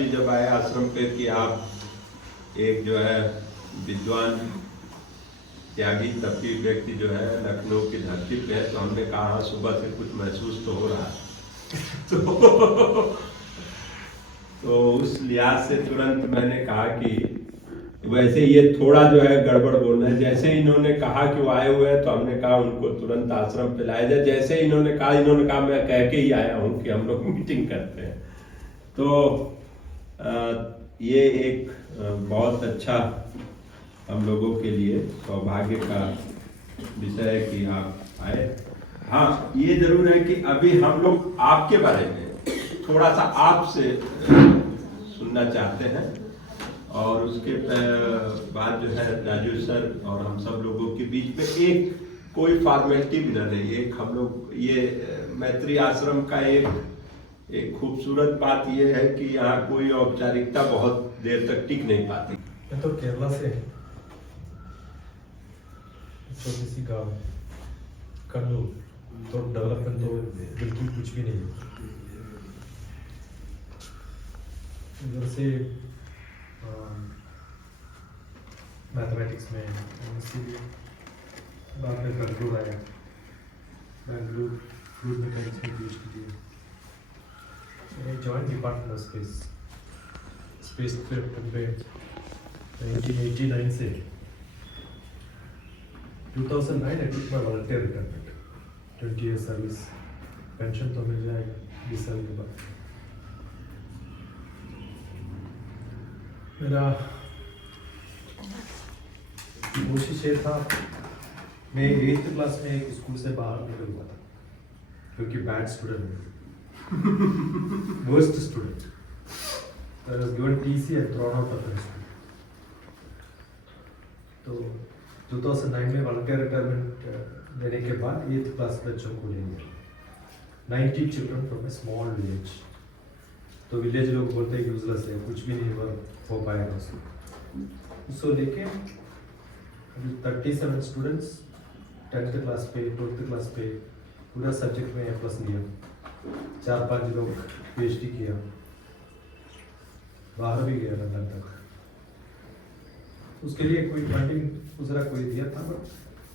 अभी जब आए आश्रम पे कि आप एक जो है विद्वान त्यागी तपी व्यक्ति जो है लखनऊ की धरती पे है, तो हमने कहा हाँ, सुबह से कुछ महसूस तो हो रहा है। तो उस लिहाज से तुरंत मैंने कहा कि वैसे ये थोड़ा जो है गड़बड़ बोलना है। जैसे इन्होंने कहा कि वो आए हुए हैं तो हमने कहा उनको तुरंत आश्रम पे लाया जाए। जैसे इन्होंने कहा मैं कह के ही आया हूँ कि हम लोग मीटिंग करते हैं। तो ये एक बहुत अच्छा हम लोगों के लिए सौभाग्य का विषय है कि आप आए। हाँ, ये जरूर है कि अभी हम लोग आपके बारे में थोड़ा सा आपसे सुनना चाहते हैं, और उसके बाद जो है राजू सर और हम सब लोगों के बीच में एक कोई फॉर्मेलिटी भी न रही। एक हम लोग ये मैत्री आश्रम का एक खूबसूरत बात ये है कि यहाँ कोई औपचारिकता बहुत देर तक टिक नहीं पाती। मैं तो केरला से छोटी सी गाँव कन्नूर, तो डेवलपमेंट तो बिल्कुल कुछ भी नहीं है। इधर से मैथमेटिक्स में बाद में बेंगलुरु आया, बेंगलुरु फ्लूइड मैकेनिक्स में PhD किया। I joined department of space पे 1989 से 2009 I took my volunteer retirement, 20 years service, pension तो मिल जाएगा 20 साल के बाद। मेरा कोशिश ये था, मैं 8th क्लास में एक स्कूल से बाहर निकल हुआ था क्योंकि bad student, worst student. I was given TC and thrown out of the school. तो 2009 में वॉलंटियर रिटायरमेंट लेने के बाद 8th क्लास बच्चों को ले लिया, 90 children from A small village. तो विलेज लोग बोलते हैं यूजलेस है, कुछ भी नहीं हो पाएगा उसको लेके 37 स्टूडेंट्स 10th क्लास पे 12th क्लास पे पूरा सब्जेक्ट में A+ लिया, 4-5 लोग PhD किया, बाहर भी गया लंदन तक। उसके लिए कोई फंडिंग दूसरा कोई दिया था, बट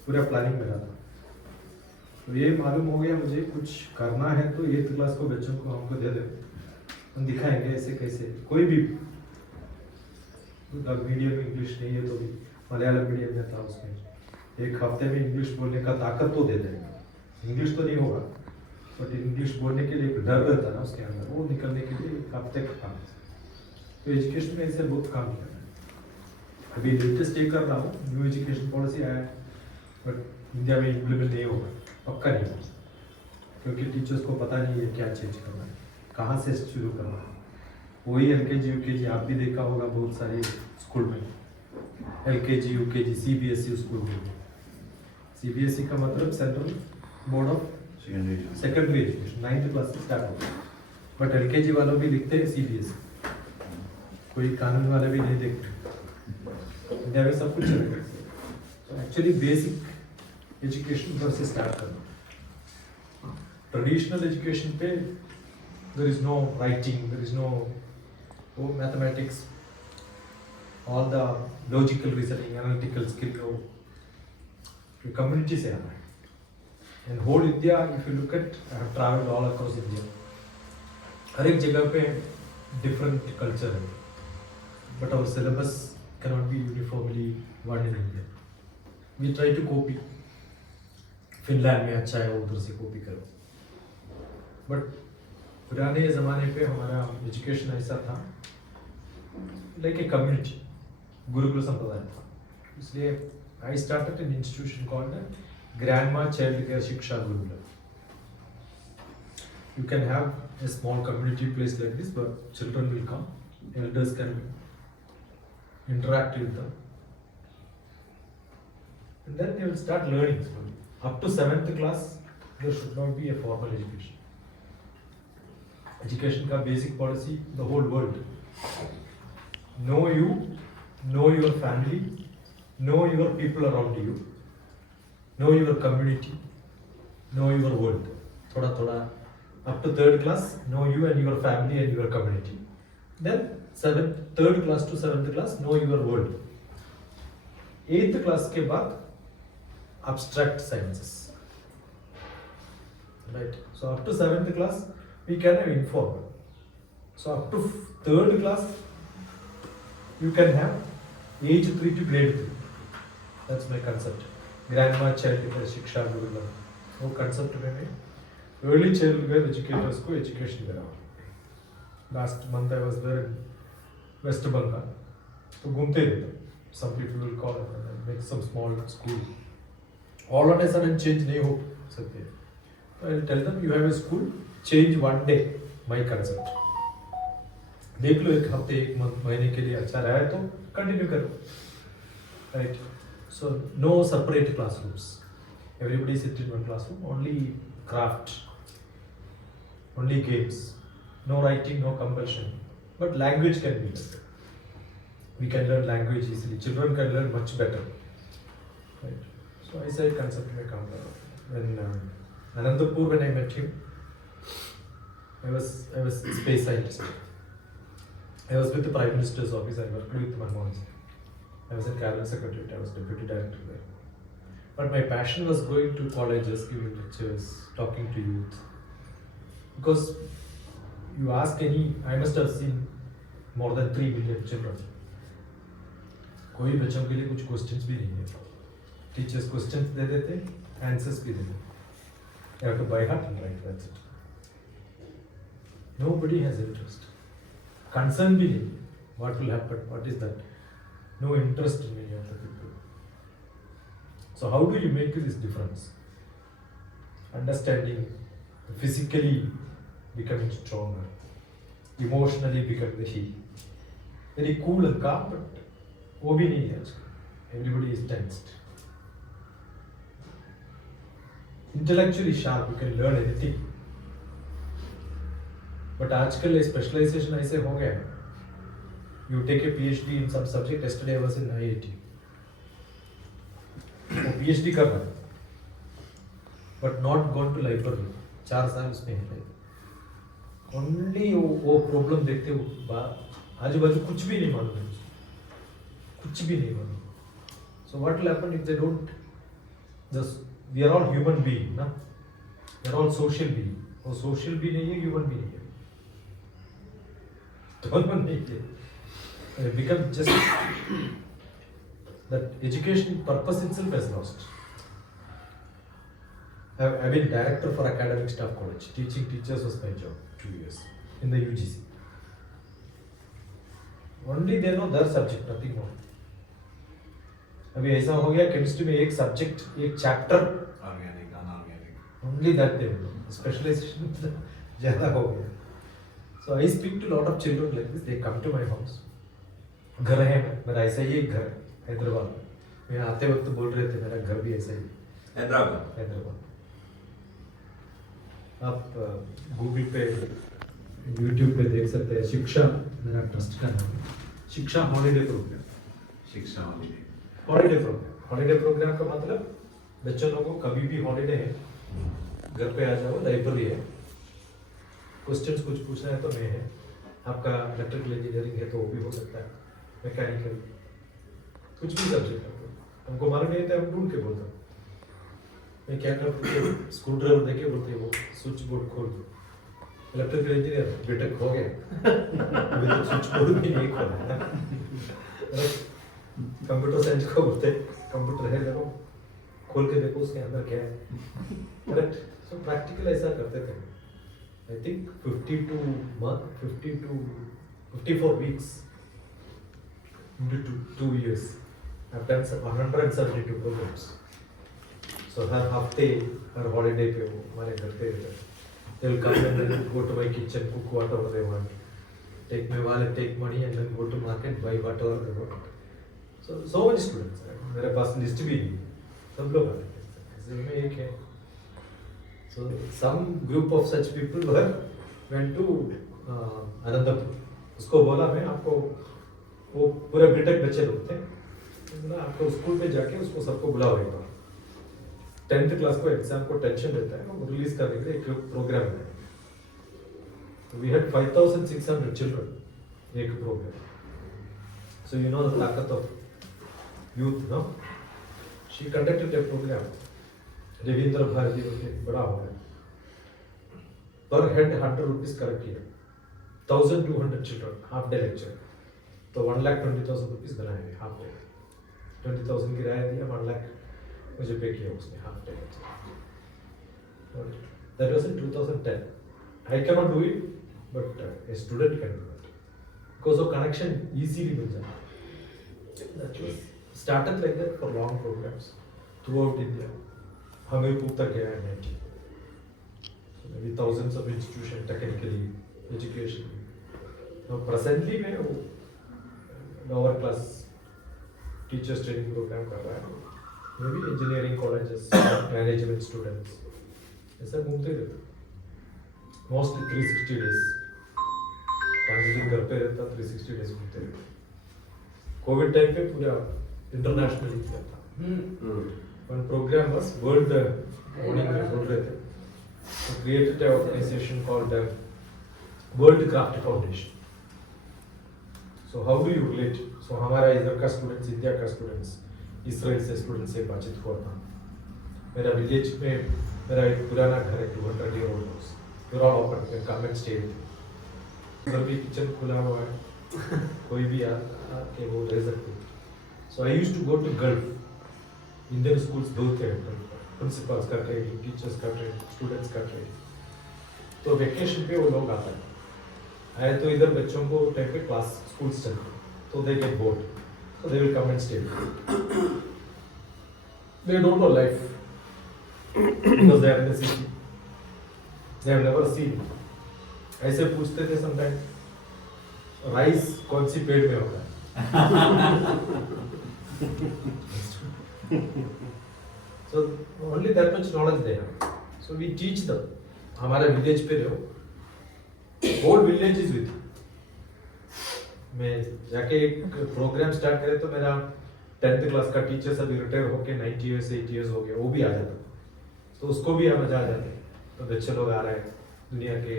पूरा प्लानिंग मेरा था। तो ये मालूम हो गया मुझे कुछ करना है तो 8th क्लास को बच्चों को हमको दे दे, हम दिखाएंगे ऐसे कैसे। कोई भी मीडियम इंग्लिश नहीं है तो भी मलयालम मीडियम में था, उसमें 1 हफ्ते में इंग्लिश बोलने का ताकत तो दे देगा। इंग्लिश तो नहीं होगा बट इंग्लिश बोलने के लिए एक डर रहता ना उसके अंदर, वो निकलने के लिए 1 हफ्ते का काम। तो एजुकेशन में ऐसे बहुत काम किया है। अभी लेटेस्ट ये कर रहा हूँ, न्यू एजुकेशन पॉलिसी आया है बट इंडिया में इम्प्लीमेंट नहीं होगा, पक्का नहीं होगा, क्योंकि टीचर्स को पता नहीं है क्या चेंज करना है, कहाँ से शुरू करना है। वही LKG UKG आप भी देखा होगा बहुत सारे स्कूल में, LKG UKG CBSE स्कूल में। CBSE का मतलब central board of secondary education, 9th class से स्टार्ट होगा, बट LKG वालों भी लिखते हैं CBSE, कोई कानून वाले भी नहीं देखते। इंडिया में सब कुछ चलेगा। तो एक्चुअली बेसिक एजुकेशन घर से स्टार्ट करना। ट्रेडिशनल एजुकेशन पे there is no writing, there is no mathematics, all the logical reasoning, analytical skill of community से आना है। And whole India, if you look at, I have traveled all across India, हर एक जगह पे different culture है, but our syllabus cannot be uniformly one in India. We try to copy, Finland में अच्छा है वो उधर से कॉपी करो, बट पुराने ज़माने पे हमारा एजुकेशन ऐसा था लाइक ए कम्युनिटी, गुरुकुल संप्रदाय था। इसलिए I started an institution called grandma child care Shiksha Gurukul. You can have a small community place like this, but children will come, elders can interact with them, and then they will start learning slowly. Up to 7th class, there should not be a formal education. Education का basic policy, the whole world. Know you, know your family, know your people around you, know your community, know your world. थोड़ा थोड़ा up to 3rd class, know you and your family and your community. Then third class to 7th class, know your world. 8th class के बाद abstract sciences. Right. So up to 7th class, we can have informal. So up to 3rd class, you can have age 3 to grade 3. That's my concept. Grandma child शिक्षा गुरुकुलम. वो concept में मैं early childhood educators को education दे रहा हूँ. Last month I was there in West Bengal. तो घूमते रहते. Some people will call and make some small school. All on a sudden change नहीं हो सकते. I'll tell them you have a school, change one day. My concept. देख लो एक हफ्ते एक महीने के लिए अच्छा रहा है तो कंटिन्यू करो. Right. So no separate classrooms. Everybody sit in one classroom. Only craft. Only games. No writing, no compulsion. But language can be better. We can learn language easily. Children can learn much better. Right. So I said concept may come down. When Anandapur, when I met him, I was space scientist. I was with the Prime Minister's office. I worked with Manmohan Singh. I was in cabinet secretary. I was deputy director there. But my passion was going to colleges, giving lectures, talking to youth. Because you ask any, I must have seen more than 3 million children. कोई बच्चों के लिए कुछ questions भी नहीं है. Teachers questions दे देते, answers भी देते. You have to by heart and write, that's it. Nobody has interest. Concern भी नहीं. What will happen? What is that? No interest in any of the people. So how do you make this difference? Understanding, physically becoming stronger, emotionally becoming very cool and calm, but वो भी नहीं है आजकल. Everybody is tensed. Intellectually sharp, you can learn anything. But आजकल specialization ऐसे हो गया. You take a PhD in some subject. Yesterday I was in IIT. वो PhD कर रहा है, but not gone to library. 4 साल उसमें है. Only वो problem देखते हो आजू बाजू कुछ भी नहीं मालूम है. कुछ भी नहीं मालूम. So what will happen if they don't? We are all human being, ना? We are all social being. वो social भी नहीं है, human भी नहीं है. दोनों नहीं है. Become just that education purpose itself has lost. I've been director for academic staff college. Teaching teachers was my job 2 years in the UGC. Only they know their subject, nothing more. अभी ऐसा हो गया chemistry में एक subject एक chapter organic inorganic only that they specialization ज़्यादा हो गया. So I speak to lot of children like this. They come to my house. घर है मेरा ऐसा ही एक घर हैदराबाद. मैं आते वक्त बोल रहे थे मेरा घर भी ऐसा ही हैदराबाद. आप गूगल पे यूट्यूब पे देख सकते हैं. शिक्षा मेरा ट्रस्ट का नाम है. शिक्षा हॉलीडे प्रोग्राम. शिक्षा हॉलीडे हॉलीडे प्रोग्राम का मतलब बच्चों लोगों को कभी भी हॉलीडे है घर पे आ जाओ. लाइब्रेरी है. क्वेश्चंस कुछ पूछना है तो मैं है. आपका इलेक्ट्रिकल इंजीनियरिंग है तो वो भी हो सकता है. मैकेनिकल कुछ भी सब्जेक्ट है. हमको मालूम नहीं था हम ढूंढ के बोलता. मैं क्या करता हूँ स्क्रू ड्राइवर देके बोलते वो स्विच बोर्ड खोल दो. इलेक्ट्रिकल इंजीनियर बीटेक हो गया अभी तक स्विच बोर्ड भी नहीं खोला. कंप्यूटर साइंस को बोलते कंप्यूटर है देखो खोल के देखो उसके अंदर क्या है. करेक्ट. सो प्रैक्टिकल ऐसा करते थे. I think 54 weeks into 2 years. I've done 172 programs. So हर हफ्ते हर हॉलीडे पे वो हमारे घर पे रहते. They'll come and then go to my kitchen, cook whatever they want. Take my wallet, take money and then go to market, buy whatever they want. So many students. मेरे पास list भी नहीं. सब लोग आते हैं. ऐसे में एक है. So some group of such people went to Anandapur. उसको बोला मैं आपको वो पूरे बीटेक बच्चे लोग थे. बोला आपको स्कूल पे जाके उसको सबको बुलाओ एक बार. 10th क्लास को एग्जाम को टेंशन रहता है. वो रिलीज करने के लिए एक प्रोग्राम है. We had 5,600 children एक program. So you know the ताकत of youth, no? She conducted a program. Ravindra Bharti के बड़ा हो गया. Per head 100 rupees कलेक्ट किया. 1,200 children, half day lecture. तो 1,20,000 rupees बनाए half day. 20,000 किराया दिया, 1 lakh मुझे पे किया उसने half day lecture. That was in 2010. I cannot do it, but a student can do it. Because of connection easily मिल जाता. That was started like that for long programs throughout India. Hamirpur तक गया है NIT. So maybe thousands of institutions technically, education. Now presently मैं वो lower class teachers training program कर रहा है. Maybe engineering colleges, management students. ऐसा घूमते रहते. Mostly 360 days. 5 दिन घर पे रहता, 360 days घूमते रहते. कोविड टाइम पे पूरा इंटरनेशनल किया था. One program was World Morning में बोल रहे थे. So created an organization called World Craft Foundation. So how do you relate? So हमारा इधर का स्टूडेंट्स, इंडिया का स्टूडेंट्स, इसराइल से स्टूडेंट्स से बातचीत हुआ था. मेरा विलेज में मेरा एक पुराना घर है, 200-year-old house. We're all open, you can come and stay. उधर भी किचन खुला हुआ है, कोई भी आके वो रह सकते. So I used to go to Gulf. Indian schools दो थे, प्रिंसिपल्स का ट्रेनिंग, टीचर्स का ट्रेनिंग, स्टूडेंट्स का ट्रेनिंग. तो वेकेशन पे वो लोग आते हैं. आए तो इधर बच्चों को टाइम पे क्लास स्कूल्स चलते हैं, तो they get bored, so they will come and stay. They don't know life because they are in the city. They have never seen. ऐसे पूछते थे sometimes, राइस कौन सी पेड़ में होगा? So only that much knowledge they have. So we teach them. हमारे village पे रहो. Whole village is with you. मैं जाके एक प्रोग्राम स्टार्ट करे तो मेरा 10th क्लास का टीचर अभी रिटायर होके 90 years 8 years हो गया, वो भी आ जाता. तो उसको भी मजा आ जाता है. तो बच्चे लोग आ रहे हैं दुनिया के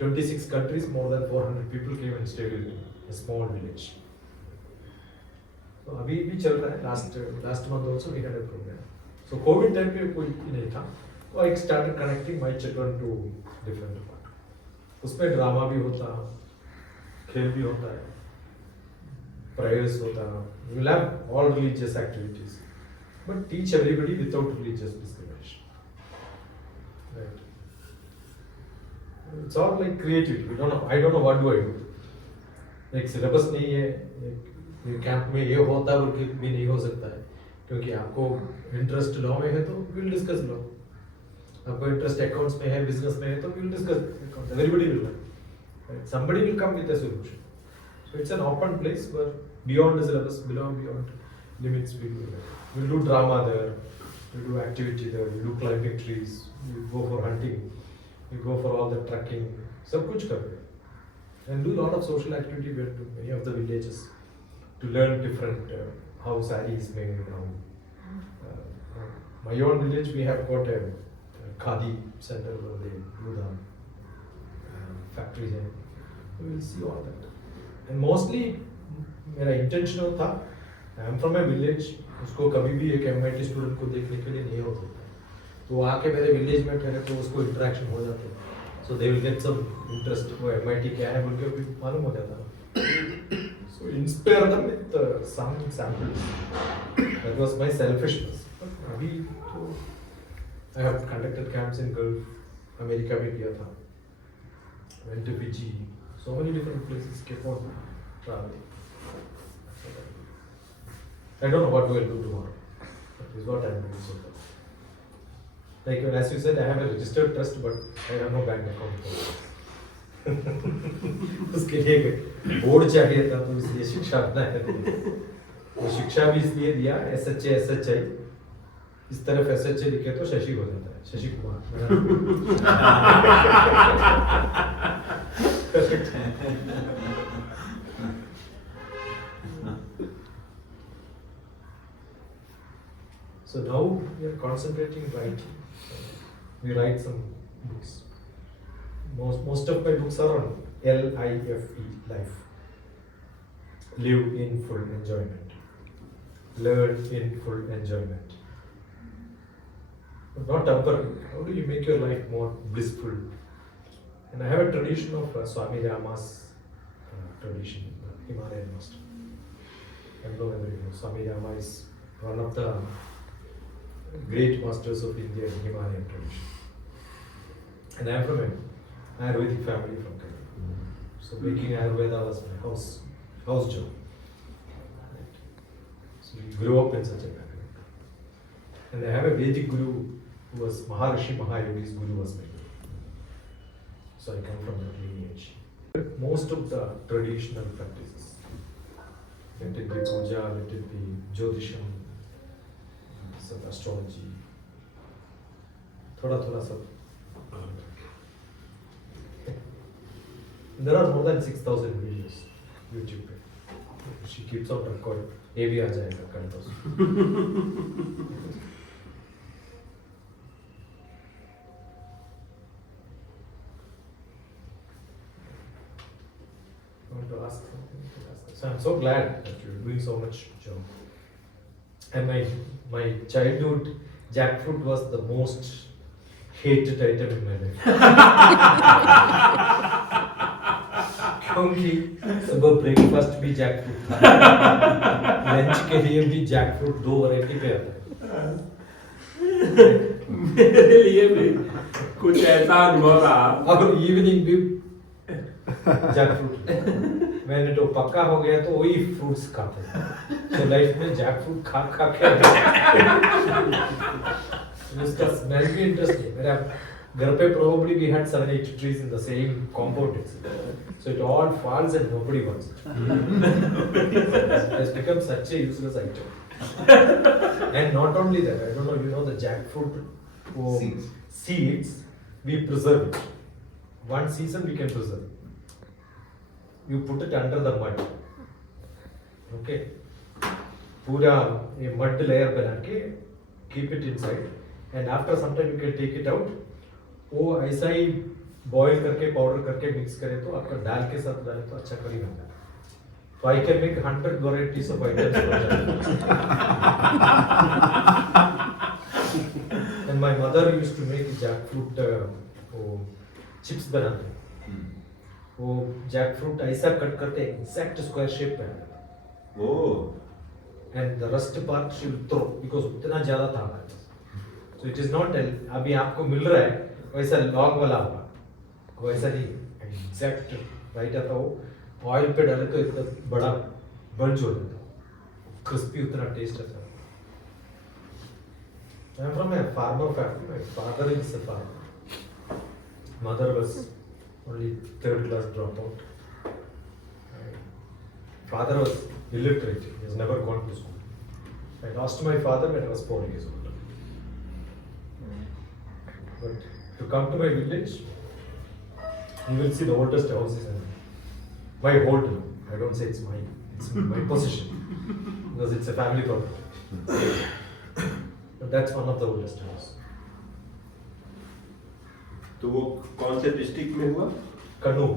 26 countries, more than 400 people came and stayed with me. A small village. तो अभी भी चल रहा है. Last month also we had a program. So COVID time पे कोई नहीं था. तो I started connecting my children to different departments. उसमें ड्रामा भी होता, खेल भी होता है, prayers होता. We will have all religious activities, but teach everybody without religious discrimination. Right? It's all like creativity. We don't know. I don't know what do I do. एक syllabus नहीं है. एक कैंप में ये होता है बल्कि भी नहीं हो सकता है, क्योंकि आपको इंटरेस्ट लॉ में है तो विल डिस्कस लॉ. आपको इंटरेस्ट अकाउंट्स में है, बिजनेस में है तो will discuss accounts. Everybody will learn. Somebody will come with a solution. So it's an open place where beyond the syllabus, beyond limits we will do drama there, we do activity there, we do climbing trees, we go for hunting, we go for all the trekking, सब कुछ कर रहे हैं. And do a lot of social activity where to many of the villages to learn different how sari is made. My own village we have got a khadi center where they do the factories and we will see all that. And mostly मेरा intentional था. I am from a village. उसको कभी भी एक MIT student को देखने के लिए नहीं हो सकता, तो वो आके मेरे विलेज में ठहरे तो उसको इंटरेक्शन हो जाते हैं. So they will get some interest. वो MIT क्या है बोल के भी मालूम हो जाता है. So inspire them with some samples. That was my selfishness. अभी तो I have conducted camps in Gulf, America में किया था, went to Fiji, so many different places, keep on travelling. I don't know what we'll do tomorrow. That is what I'm doing so far. Like as you said, I have a registered trust, but I have no bank account. उसके लिए board चाहिए था, तो इसलिए शिक्षा अपना है. वो शिक्षा भी इसलिए दिया, SHA SHI. इस तरफ SHA लिखे तो शशि हो जाता है, Shashi Kumar. So now we are concentrating writing. We write some books. Most of my books are on LIFE, life. live in full enjoyment, learn in full enjoyment. But not temporary. How do you make your life more blissful? And I have a tradition of Swami Rama's tradition, the Himalayan master. I know whether you know, Swami Rama is one of the great masters of Indian Himalayan tradition. And I am from an Ayurvedic family from Kerala. So making Ayurveda was my house job. Right. So we grew up in such a family. And I have a Vedic guru who was Maharishi Mahayogi's guru was my guru. So I come from that lineage. Most of the traditional practices, let it be puja, let it be Jyotisham, some astrology, thoda sab. There are more than 6,000 videos YouTube पे. She keeps on recording. ये भी आ जाएगा कल तो. I want to ask something. So I'm so glad that you're doing so much job. And my childhood jackfruit was the most hated item in my life. क्योंकि सुबह breakfast भी jackfruit था, lunch के लिए भी जैकफ्रूट 2 वैरायटी पे आता है. मेरे लिए भी कुछ ऐसा अनुभव रहा. और इवनिंग भी जैकफ्रूट. मैंने तो पक्का हो गया तो वही फ्रूट्स खाते हैं. तो लाइफ में जैकफ्रूट खा के उसका स्मेल भी इंटरेस्टिंग. मेरा घर पे probably we had 7-8 trees in the same compound itself. So it all falls and nobody wants it. It has become such a useless item. And not only that, I don't know, you know the jackfruit seeds, we preserve it. One season we can preserve it. You put it under the mud. Okay. पूरा ये mud layer बना के keep it inside. And after some time you can take it out. वो ऐसा ही boil करके powder करके mix करें तो आपका दाल के साथ डालें तो अच्छा करी बनता है. तो I can make 100 varieties of items. And my mother used to make jackfruit chips बनाते हैं. वो jackfruit ऐसा कट करते हैं exact square shape पे. Oh. And the rest part she will throw because उतना ज़्यादा था. So it is not अभी आपको मिल रहा है वैसा लॉन्ग वाला होगा, वैसा नहीं एग्जैक्ट राइट आता. वो ऑयल पे डाले तो इतना बड़ा बंच हो जाता, क्रिस्पी उतना टेस्ट आता. I am from a farmer family. My father is a farmer. Mother was only 3rd class dropout. My father was illiterate. He has never gone to school. I lost my father when I was 4 years old. But to come to my village, you will see the oldest houses in my whole town. I don't say it's mine, it's my possession because it's a family property. But that's one of the oldest houses. तो वो कौन से district में हुआ? कन्नूर.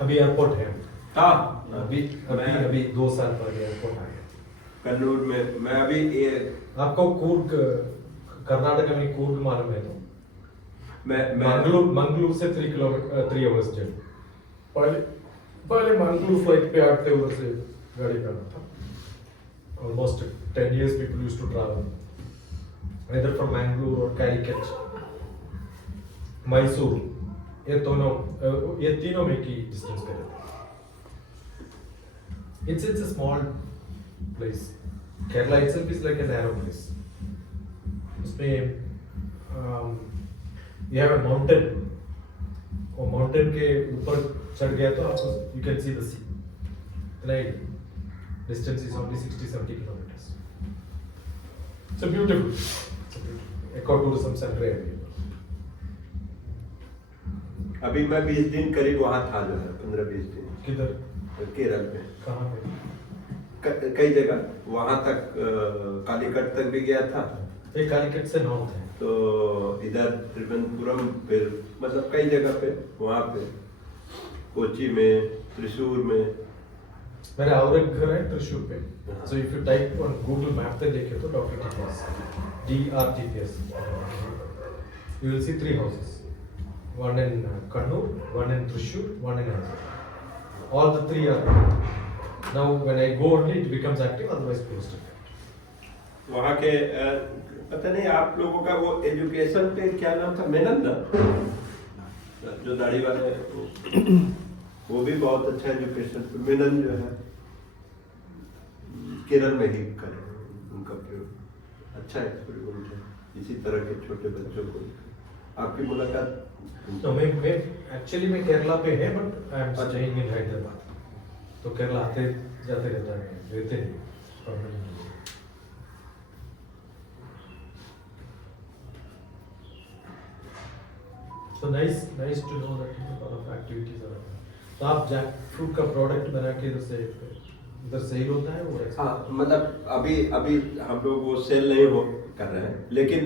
अभी airport है. हाँ. अभी 2 साल पहले एयरपोर्ट आ गया. कन्नूर में मैं अभी आपको कूर्ग कर्नाटक में कूर्ग मालूम है? तो मैं मंगलूर से 3 hours जर्नी. पहले मंगलूर फ्लाइट पे आते उधर से गाड़ी पे आना था. Almost 10 years people used to travel either from Mangalore or Calicut, Mysore. ये तीनों में की डिस्टेंस पे रहते. It's a small place. Kerala itself is like a narrow place. उसमें you have a mountain. और माउंटेन के ऊपर चढ़ गया तो आपको you can see the sea. Like distance is only 60-70 kilometers. It's a beautiful ecotourism center area. अभी मैं 20 दिन करीब वहाँ था जो है 15-20 दिन. किधर? केरल में. कहाँ पे? कई जगह वहाँ तक कालीकट तक भी गया था. ये कालीकट से नॉर्थ है. तो इधर त्रिवेंद्रपुरम फिर मतलब कई जगह पे वहाँ पे कोची में त्रिशूर में मेरा और एक घर है त्रिशूर पे, so if you type on Google map पे देखे तो doctor TPS, DRTPS, you will see 3 houses, one in Kannur, one in Thrissur, one in Andhra. All the 3 are there. Now when I go only it becomes active, otherwise closed. वहाँ के पता नहीं आप लोगों का वो एजुकेशन पे क्या नाम था, मेनन ना, जो दाढ़ी वाले वो भी बहुत अच्छा एजुकेशन पे, मेनन जो है केरल में ही करे, उनका प्रयोग अच्छा एक्सपेरिमेंट है इसी तरह के छोटे बच्चों को। आपकी मुलाकात तो मैं एक्चुअली मैं केरला पे है, but I am staying in Hyderabad, तो केरला आते जाते रहता है, रहते नहीं permanently. So nice to know that a lot of activities are happening. तो आप जैक फ्रूट का प्रोडक्ट बना के इधर सेल होता है वो? हाँ, मतलब अभी हम लोग वो सेल नहीं हो कर रहे हैं, लेकिन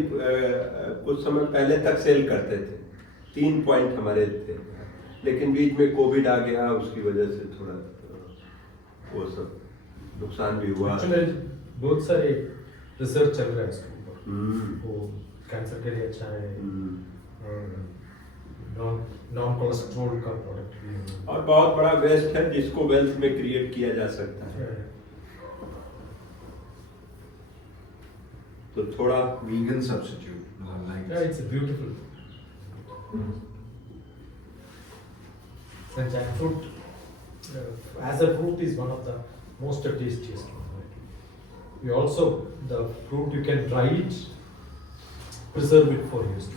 कुछ समय पहले तक सेल करते थे। 3 पॉइंट हमारे थे, लेकिन बीच में कोविड आ गया, उसकी वजह से थोड़ा वो सब नुकसान भी हुआ। बहुत सारे रिसर्च चल रहा है इसके ऊपर, वो कैंसर के लिए अच्छा है, नॉन कोलेस्ट्रॉल का प्रोडक्ट भी है, और बहुत बड़ा वेस्ट है जिसको वेल्थ में क्रिएट किया जा सकता है। तो थोड़ा vegan substitute, like yeah, it's beautiful. The jackfruit, as a fruit, is one of the most tastiest one. Right? You also, the fruit you can dry it, preserve it for use.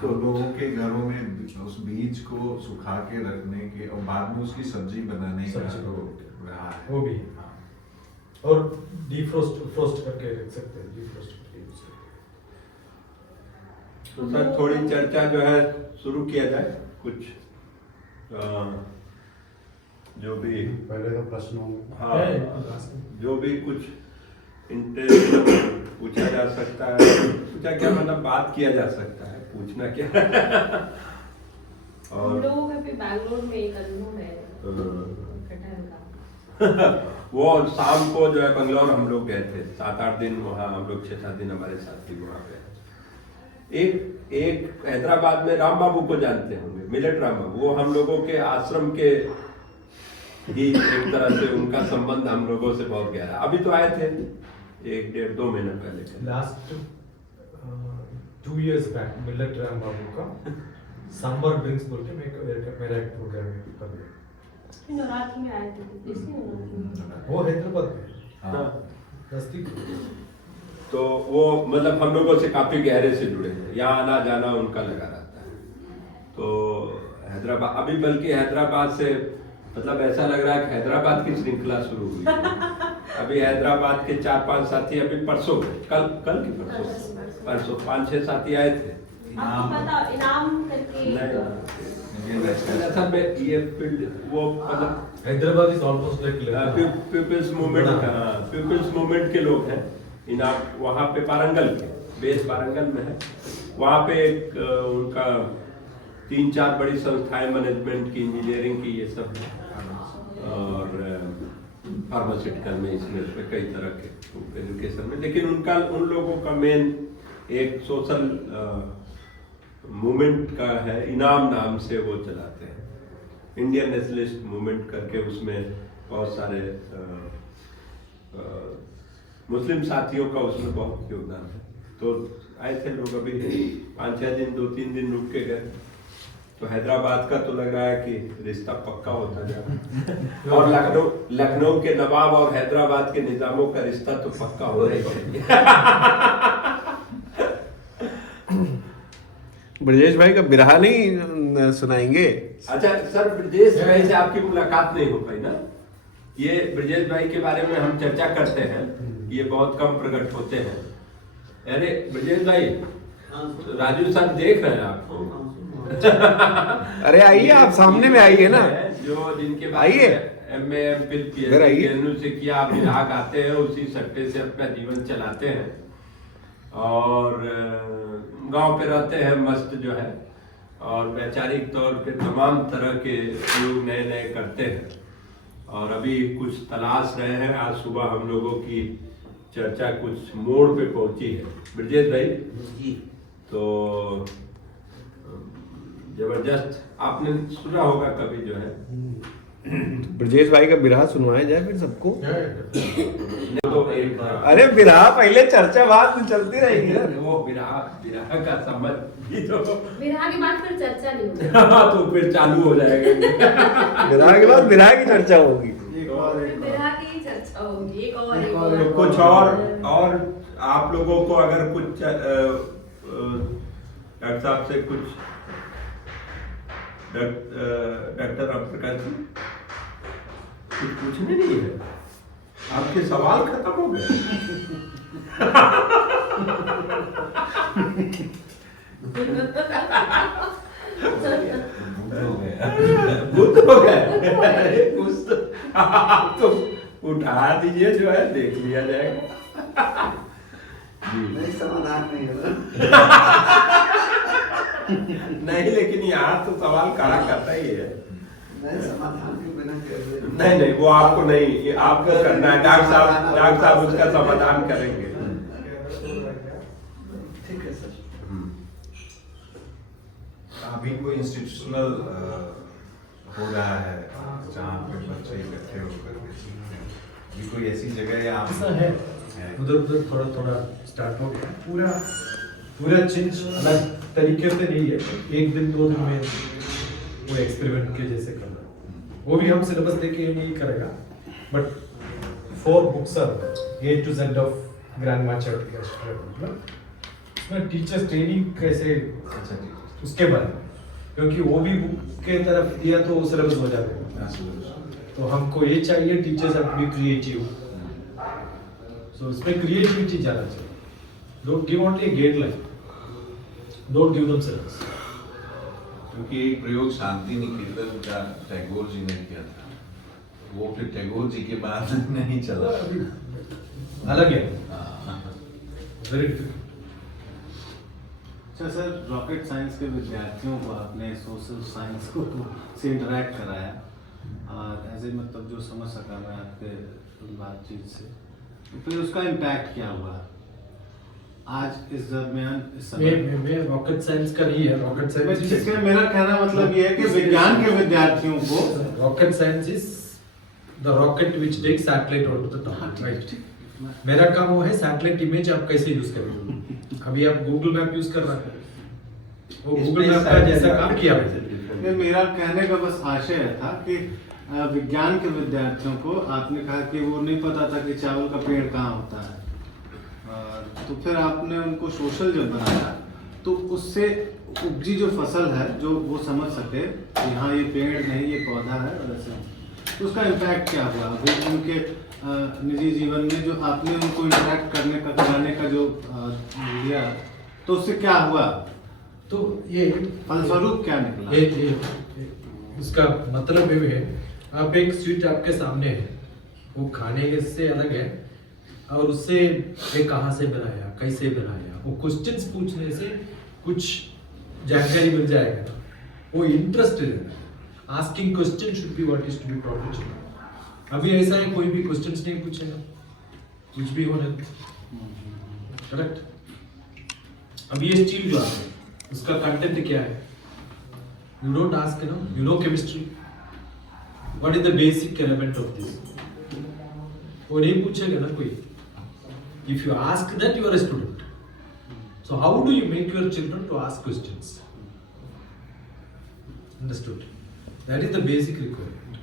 तो लोगों के घरों में उस बीज को सुखा के रखने के और बाद में उसकी सब्जी बनाने का तो रहा है, वो भी है। हाँ। और फ्रोस्ट करके रख सकते हैं, defrost करके use करते हैं। तो सर थोड़ी चर्चा जो है शुरू किया जाए, कुछ जो भी पहले तो प्रश्नों में हाँ जो भी कुछ इंटरेस्ट पूछा जा सकता है, पूछा क्या मतलब बात किया जा सकता है, पूछना क्या हम और लोगों का भी बैंगलोर में एक अनुभव है कटहल का। वो शाम को जो है बंगलौर हम लोग गए थे, 7-8 दिन वहाँ हम लोग, 6-7 दिन हमारे साथी वहाँ पे। एक हैदराबाद में राम बाबू को जानते होंगे, मिलेट राम बाबू, वो हम लोगों के आश्रम के ही एक तरह से उनका संबंध हम लोगों से बहुत गहरा। अभी तो आए थे 1-1.5-2 महीने पहले। Last 2 years back millet Ram Babu का समर ड्रिंक्स बोल के मेरा एक प्रोग्राम है कभी, नवरात्रि में आए थे, इसी नवरात्रि में। वो हैदराबाद में हाँ। नजदीक। तो वो मतलब हम लोगों से काफी गहरे से जुड़े हैं, यहाँ आना जाना उनका लगा रहता है। तो हैदराबाद अभी, बल्कि हैदराबाद से मतलब ऐसा लग रहा है कि हैदराबाद की श्रृंखला शुरू हुई है। अभी हैदराबाद के 4-5 साथी अभी परसों, कल की परसों 5-6 साथी आए थे। आपको पता इनाम करके असल में ये फील्ड वो मतलब Hyderabad is almost like people's movement के लोग हैं। इनाम वहाँ पे पारंगल के बेस पारंगल में है, वहाँ पे एक उनका 3-4 बड़ी संस्थाएं मैनेजमेंट की, इंजीनियरिंग की, ये सब है, और फार्मास्यूटिकल में, इसमें कई तरह के एजुकेशन में। लेकिन उन लोगों का मेन एक सोशल मूवमेंट का है, इनाम नाम से वो चलाते हैं, इंडियन नेशनलिस्ट मूवमेंट करके। उसमें बहुत सारे मुस्लिम साथियों का उसमें बहुत योगदान है। तो आए थे लोग, अभी 5-6 दिन 2-3 दिन रुक के गए। तो हैदराबाद का तो लग रहा है कि रिश्ता पक्का होता जा रहा है, और लखनऊ के नवाब और हैदराबाद के निजामों का रिश्ता तो पक्का हो रहा है। ब्रजेश भाई का बिरहा नहीं सुनाएंगे? अच्छा सर, ब्रजेश भाई से आपकी मुलाकात नहीं हो पाई ना? ये ब्रजेश भाई के बारे में हम चर्चा करते हैं, ये बहुत कम प्रकट होते हैं। अरे ब्रजेश भाई, राजू सर देख रहे हैं आपको। अरे आइए, आप सामने में आइए ना, जो जिनके आइए, MA MPhil इधर आइए। PhD से किया, आप इलाहा आते हैं, उसी सट्टे से अपना जीवन चलाते हैं और गांव पे रहते हैं, मस्त जो है। और वैचारिक तौर पे तमाम तरह के प्रयोग नए नए करते हैं और अभी कुछ तलाश रहे हैं। आज सुबह हम लोगों की चर्चा कुछ मोड़ पे पहुंची है। ब्रजेश भाई तो जबरदस्त, आपने सुना होगा कभी जो है ब्रजेश भाई का बिरहा सुनवाया जाए फिर सबको। तो एक अरे बिरहा पहले, चर्चा बाद में चलती रहेगी यार। वो विरह का संबंध भी तो विरह के बाद फिर चर्चा नहीं होगी। हाँ, तो फिर चालू हो जाएगा। बिरहा के बाद बिरहा की चर्चा होगी। फिर विरह की चर्चा होगी, एक और तो कुछ और आप लोगों को अगर कुछ डॉक्टर साहब से कुछ डॉक्टर आप प्रकाश जी कुछ पूछने नहीं है, आपके सवाल खत्म हो गए। बुद्ध हो गए। अरे कुछ तो आप तो उठा दीजिए, जो है देख लिया जाएगा। नहीं, समाधान नहीं है। नहीं, लेकिन यहाँ तो सवाल खड़ा करता ही है। नहीं, समाधान के बिना कैसे? नहीं, वो आपको नहीं, आपको करना है। डॉक्टर साहब उसका समाधान करेंगे। ठीक है सर। अभी कोई इंस्टीट्यूशनल हो रहा है जहाँ पे बच्चे इकट्ठे होकर के सीखते हैं, अभी कोई ऐसी जगह या आप ऐसा है, उधर थोड़ा थोड़ा स्टार्ट हो गया। पूरा चेंज अलग तरीके से नहीं है, एक दिन 2 दिन में वो एक्सपेरिमेंट के जैसे करना। वो भी हम सिलेबस देके नहीं करेगा, but 4 books are A to Z of grand master मतलब उसमें टीचर्स ट्रेनिंग कैसे, अच्छा ठीक उसके बारे में, क्योंकि वो भी बुक के तरफ दिया तो सिलेबस हो जाएगा। है। तो हमको ये चाहिए, teachers have to be creative, so इसमें क्रिएटिविटी ज़्यादा चाहिए। Don't give only a guideline, don't give them syllabus. क्योंकि एक प्रयोग शांति निकेतन का टैगोर जी ने किया था, वो फिर टैगोर जी के बाद नहीं चला। अलग है, हाँ। Very different. अच्छा सर, रॉकेट साइंस के विद्यार्थियों को आपने सोशल साइंस को से इंटरेक्ट कराया, और ऐसे मतलब जो समझ सका मैं आपके बातचीत से, तो फिर उसका इम्पैक्ट क्या हुआ आज इस दरमियान इस समय? मैं रॉकेट साइंस का नहीं है, रॉकेट साइंस जिससे मेरा कहना मतलब ये है कि विज्ञान के विद्यार्थियों को rocket science is the rocket which takes satellite on to the top, right. मेरा काम वो है सैटेलाइट इमेज आप कैसे यूज करेंगे। अभी आप गूगल मैप यूज कर रहे हैं, वो गूगल मैप का जैसा काम किया हुआ ये मेरा कहने का बस आशय था कि विज्ञान के विद्यार्थियों को आपने कहा कि वो नहीं पता था कि चावल का पेड़ कहाँ होता है, तो फिर आपने उनको सोशल जब बनाया तो उससे उपजी जो फसल है जो वो समझ सके कि हाँ ये पेड़ नहीं ये पौधा है, और ऐसे तो उसका इम्पैक्ट क्या हुआ अभी उनके निजी जीवन में, जो आपने उनको इंटरेक्ट करने का कराने का जो दिया, तो उससे क्या हुआ, तो ये फलस्वरूप क्या निकला? ये इसका मतलब ये है, आप एक स्वीट आपके सामने है, वो खाने के से अलग है, और उससे ये कहाँ से बनाया, कैसे बनाया, वो क्वेश्चंस पूछने से कुछ जानकारी मिल जाएगा ना, वो इंटरेस्टेड है। Asking question should be what is to be professional. अभी ऐसा है, कोई भी क्वेश्चंस नहीं पूछेगा, कुछ भी होने करेक्ट। अब ये स्टील ग्लास है, उसका कंटेंट क्या है, you don't ask, you know chemistry, what is the basic element of this, वो नहीं पूछेगा ना कोई। If you ask that, you are a student. So how do you make your children to ask questions? Understood? That is the basic requirement.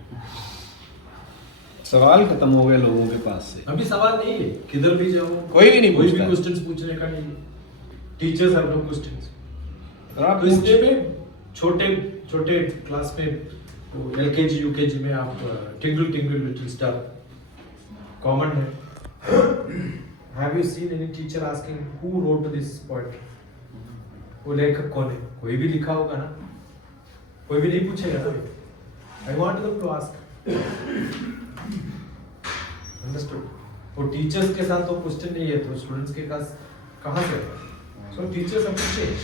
सवाल खत्म हो गए लोगों के पास से। अभी सवाल नहीं है, किधर भी जाओ कोई भी नहीं कोई भी पूछता। क्वेश्चंस पूछने का नहीं है। Teachers have no questions. आप तो इसलिए में छोटे छोटे क्लास में LKG UKG में आप टिंगल टिंगल लिटिल स्टार कॉमन है। Have you seen any teacher asking who wrote this poetry? वो लेखक कौन है? कोई भी लिखा होगा ना, कोई भी नहीं पूछेगा ना। I want them to ask. Understood? वो टीचर्स के साथ तो क्वेश्चन नहीं है, तो स्टूडेंट्स के पास कहाँ से? So teachers have to change.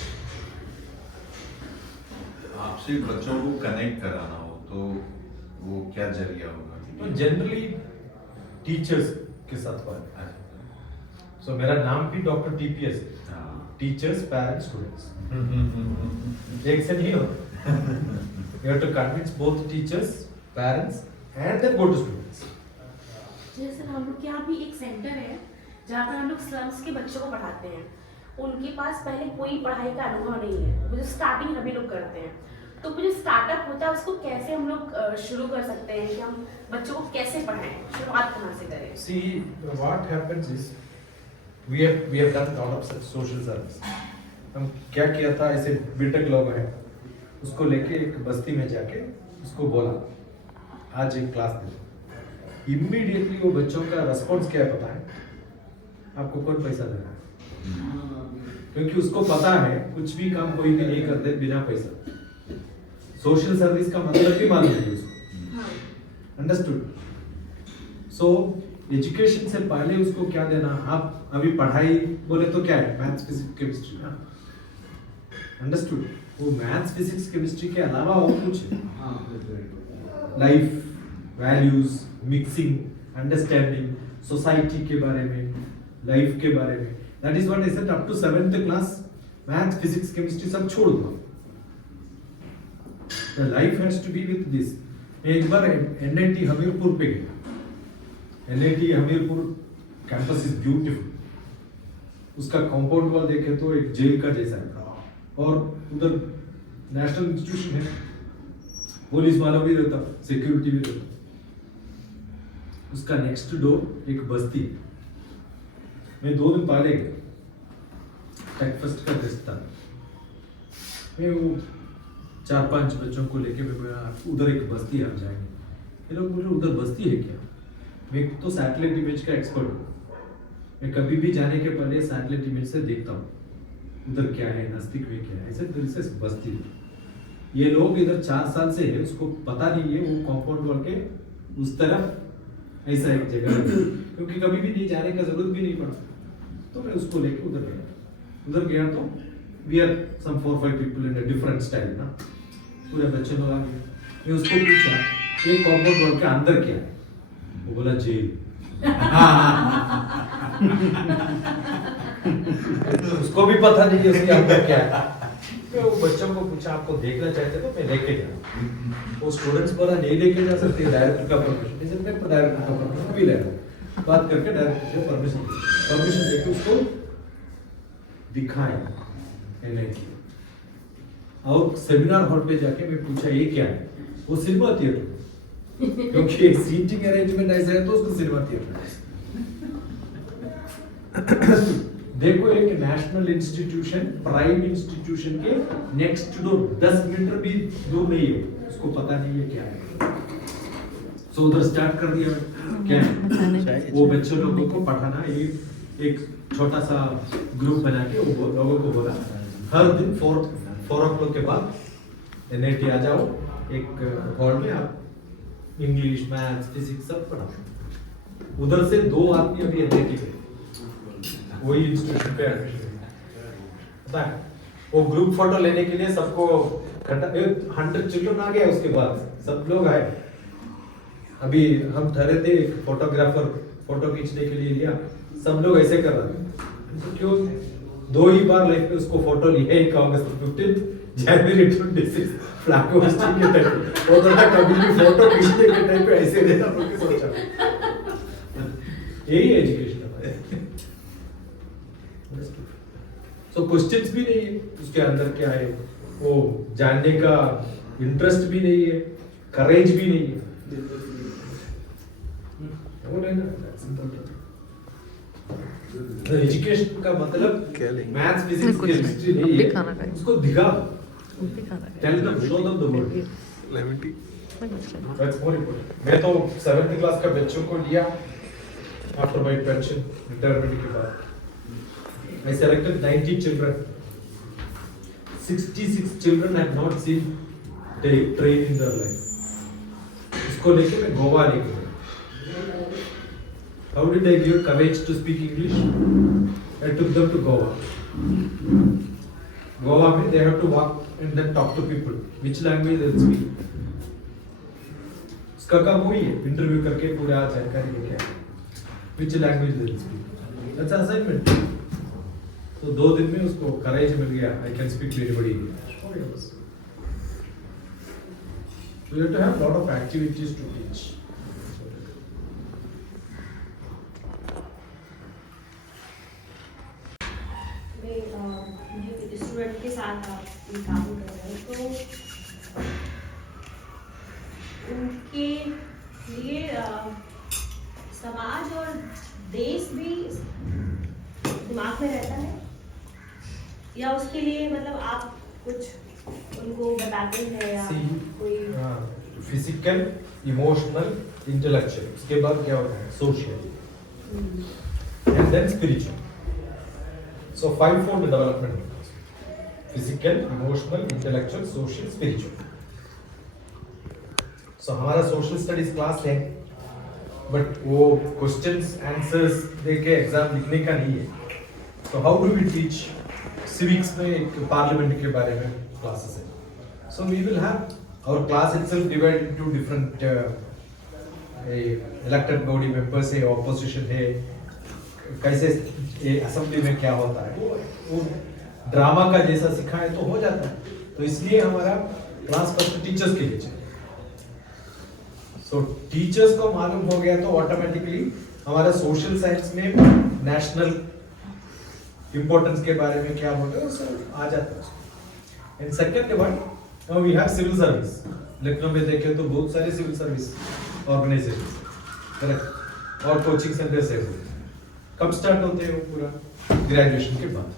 आपसे बच्चों को कनेक्ट कराना हो तो वो क्या जरिया होगा? तो जनरली टीचर्स के साथ बात है। सो मेरा नाम भी डॉक्टर टीपीएस है, टीचर्स पेरेंट्स स्टूडेंट्स, एक से नहीं होता। You have to convince both teachers parents and then go to students. जैसे हम लोग के यहाँ भी एक सेंटर है जहाँ पर हम लोग स्लम्स के बच्चों को पढ़ाते हैं। उनके पास पहले कोई पढ़ाई का अनुभव नहीं है, वो जो स्टार्टिंग हम लोग करते हैं, तो वो जो स्टार्टअप होता है उसको कैसे हम लोग शुरू कर सकते हैं कि हम बच्चों को कैसे पढ़ाएं, शुरुआत कहाँ से करें? See, what happens is we have done lot of social service. हम क्या किया था, ऐसे बीटेक लोग हैं, उसको लेके एक बस्ती में जाके उसको बोला आज एक क्लास दे। इमीडिएटली वो बच्चों का रेस्पॉन्स क्या है पता है? आपको कौन पैसा दे रहा है? क्योंकि उसको पता है कुछ भी काम कोई भी नहीं करते बिना पैसा। सोशल सर्विस का मतलब भी मालूम है उसको। अंडरस्टूड? सो एजुकेशन से पहले उसको क्या देना, आप अभी पढ़ाई बोले तो क्या है, मैथ्स फिजिक्स केमिस्ट्री ना, अंडरस्टूड? वो मैथ्स फिजिक्स केमिस्ट्री के अलावा और कुछ है, life values, mixing, understanding, society के बारे में, लाइफ के बारे में। That is what I said, up to 7th class maths physics chemistry सब छोड़ दो। The life has to be with this. एक बार एनआईटी हमीरपुर पे गया। NIT Hamirpur campus is beautiful. उसका कंपाउंड वॉल देखे तो एक जेल का जैसा है, और उधर नेशनल इंस्टीट्यूशन है, पुलिस वाला भी रहता, सिक्योरिटी भी रहता। उसका नेक्स्ट डोर एक बस्ती। मैं 2 दिन पहले गया, टेकफेस्ट का टेस्ट था। मैं वो 4-5 बच्चों को लेके मैं बोला उधर एक बस्ती है, हम जाएंगे। ये लोग बोले उधर बस्ती है क्या? मैं तो सैटेलाइट इमेज का एक्सपर्ट हूँ, मैं कभी भी जाने के पहले सैटेलाइट इमेज से देखता हूँ उधर क्या है, नजदीक में क्या है। ऐसे दिल से बस्ती। ये लोग इधर 4 साल से है, उसको पता नहीं है वो कंपाउंड वॉल के उस तरफ ऐसा एक जगह है, क्योंकि कभी भी नहीं जाने का जरूरत भी नहीं पड़ा। तो मैं उसको लेके उधर गया तो we are some 4-5 people in a different style ना, पूरे बच्चे लोग आ गए। मैं उसको पूछा ये कंपाउंड वॉल के अंदर क्या है? वो बोला जेल। उसको भी पता नहीं है उसके अंदर क्या है। मैं वो बच्चों को पूछा आपको देखना चाहते तो मैं लेके जाऊँ। वो स्टूडेंट्स बोला नहीं लेके जा सकते, डायरेक्टर का परमिशन। मैं डायरेक्टर का परमिशन भी ले रहा हूँ, बात करके डायरेक्टर से परमिशन लेके उसको दिखाया एनआईटी। और सेमिनार हॉल पे जाके मैं पूछा ये क्या है? वो सिनेमा थिएटर, क्योंकि सीटिंग अरेंजमेंट ऐसा है तो उसको सिनेमा थिएटर। देखो एक नेशनल इंस्टीट्यूशन, प्राइम इंस्टीट्यूशन के नेक्स्ट डोर 10 मीटर भी दूर नहीं है, उसको पता नहीं है क्या है। सो उधर स्टार्ट कर दिया क्या है, वो बच्चों लोगों को पढ़ाना। एक छोटा सा ग्रुप बना के वो लोगों को बोला हर दिन 4 o'clock के बाद एनआईटी आ जाओ, एक हॉल में आप इंग्लिश, मैथ्स, फिजिक्स सब पढ़ाओ। उधर से 2 आदमी अभी एनआईटी पे, वही इंस्टीट्यूशन पे पता है। वो ग्रुप फोटो लेने के लिए सबको 100 चिल्ड्रन आ गया। उसके बाद सब लोग आए। अभी हम ठहरे थे, एक फोटोग्राफर फोटो खींचने के लिए लिया, सब लोग ऐसे कर रहे थे। क्यों? 2 ही बार लाइफ में उसको फोटो लिया, एक अगस्त 15 जनवरी 26 फ्लैग होस्टिंग के टाइम। वो तो कभी भी फोटो खींचने के टाइम पे ऐसे रहता तो सोचा यही एजुकेशन है। सो क्वेश्चंस भी नहीं है उसके अंदर क्या है, वो जानने का इंटरेस्ट भी नहीं है, करेज भी नहीं है। वो नहीं ना, एजुकेशन का मतलब मैथ्स, फिजिक्स, केमिस्ट्री नहीं है, उसको दिखा, tell them, show them the world. That's more important. मैं तो 7th क्लास का बच्चों को लिया आफ्टर माय पेंशन, रिटायरमेंट के बाद। I selected 90 children. 66 children had not seen train in their life. इसको लेके मैं गोवा लेके गया। How did I give courage to speak English? I took them to Goa. Goa में they have to walk and then talk to people. Which language they'll speak. इसका काम वही है, इंटरव्यू करके पूरा जानकारी लेके आए. Which language they'll speak. That's an assignment. तो 2 दिन में उसको courage मिल गया. I can speak to anybody. Oh yes. So you have to have a lot of activities to teach. Student के साथ आप काम कर रहे हैं तो उनके लिए समाज और देश भी दिमाग में रहता है या उसके लिए मतलब आप कुछ उनको बताते हैं या कोई फिजिकल, इमोशनल, इंटेलेक्चुअल. उसके बाद क्या होता है? Social and then spiritual. So 5-fold development. Physical, emotional, intellectual, social, spiritual. So हमारा social studies class है, but वो questions, answers देके exam लिखने का नहीं है. So how do we teach? Civics में एक parliament के बारे में classes है. So we will have our class itself divided into different elected body members है, opposition है, कैसे असेंबली में क्या होता है, वो ड्रामा का जैसा सिखाए तो हो जाता है. तो इसलिए हमारा क्लास फर्स्ट टीचर्स के लिए चाहिए. सो टीचर्स को मालूम हो गया तो ऑटोमेटिकली हमारा सोशल साइंस में नेशनल इंपॉर्टेंस के बारे में क्या होता है सब आ जाता है. And second one we have civil service. Lucknow में देखें तो बहुत सारे सिविल सर्विस ऑर्गेनाइजेशन करेक्ट और कोचिंग सेंटर से. कब स्टार्ट होते हैं वो पूरा? ग्रेजुएशन के बाद.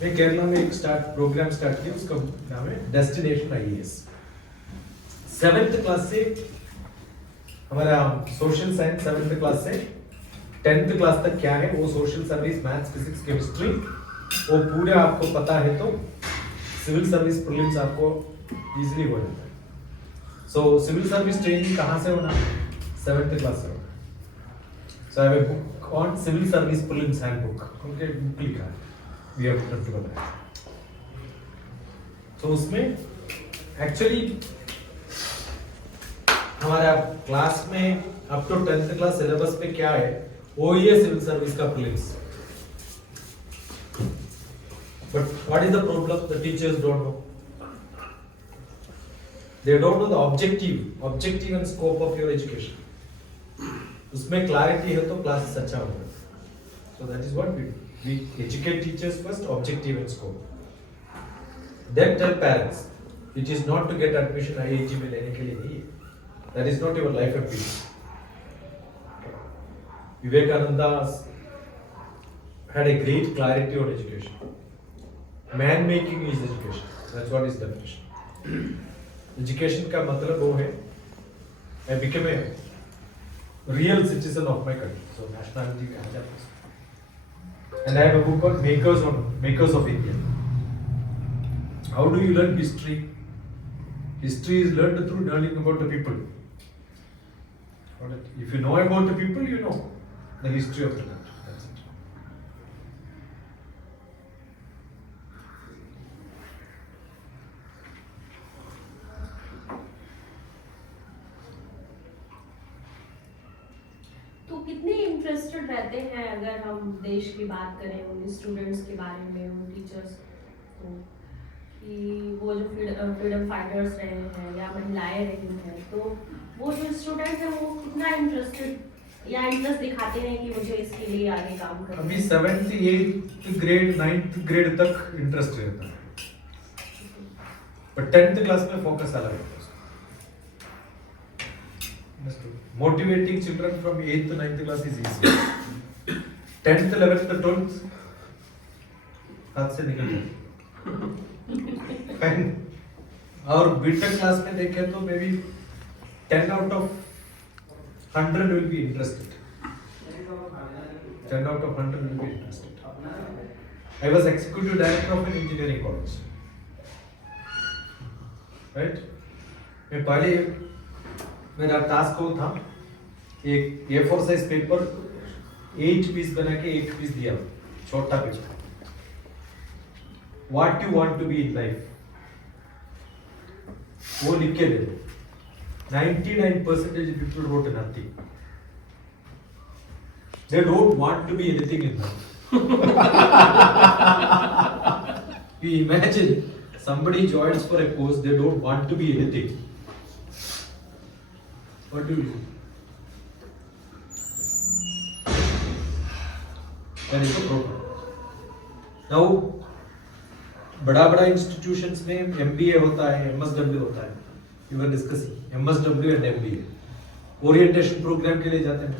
मैं केरला में एक प्रोग्राम स्टार्ट किया, उसका नाम है डेस्टिनेशन IAS. 7th क्लास से हमारा सोशल साइंस 7th क्लास से 10th क्लास तक क्या है वो social service, maths, physics, chemistry वो पूरा आपको पता है तो सिविल सर्विस प्रीलिम्स आपको इजीली हो जाता है. सो सिविल सर्विस ट्रेनिंग कहाँ से होना? 7th क्लास से होना. So I have a book on civil service prelims handbook. उनके बुक लिखा है we have to do that. तो उसमें एक्चुअली हमारा क्लास में up to 10th class syllabus पे क्या है वो ये सिविल सर्विस का prelims. But what is the problem? The teachers don't know. They don't know the objective and scope of your education. उसमें क्लैरिटी है तो क्लासेस अच्छा होगा. So that is what we educate teachers first, objective and scope. Then tell parents it is not to get admission IIT में लेने के लिए नहीं है. That is not your life ambition. Vivekananda had a great clarity on education. Man making is education. That's what his definition. Education का मतलब वो है I became a real citizen of my country. So nationality में आ जाता है. And I have a book called Makers of India. How do you learn history? History is learned through learning about the people. If you know about the people, you know the history of the country. That's it. तो कितने interested रहते हैं अगर हम देश की बात करें उन स्टूडेंट्स के बारे में, उन टीचर्स को, कि वो जो फ्रीडम फाइटर्स रहे हैं या महिलाएं रही हैं, तो वो जो स्टूडेंट्स हैं वो कितना इंटरेस्टेड या इंटरेस्ट दिखाते हैं कि मुझे इसके लिए आगे काम करना है? अभी 7th 8th grade 9th grade तक इंटरेस्ट रहता है, पर 10th क्लास में फोकस अलग है. Motivating children from 8th to 9th class is easy. 10th 11th 12th हाथ से निकल जाए. और बीटेक क्लास में देखें तो may be 10 out of 100 will be interested. 10 out of 100 will be interested. I was executive director of an engineering college. Right? मैं पहले मेरा टास्क वो था एक A4 साइज पेपर 8 पीस बना के 1 पीस दिया, छोटा paper. What you want to be in life? वो लिख के दे दो. 99% people wrote nothing. They don't want to be anything in life. We imagine somebody joins for a course, they don't want to be anything. What do you do? That is the problem. Now, बड़ा institutions में MBA होता है, MSW होता है. We were discussing MSW and MBA. Orientation program के लिए जाते हैं.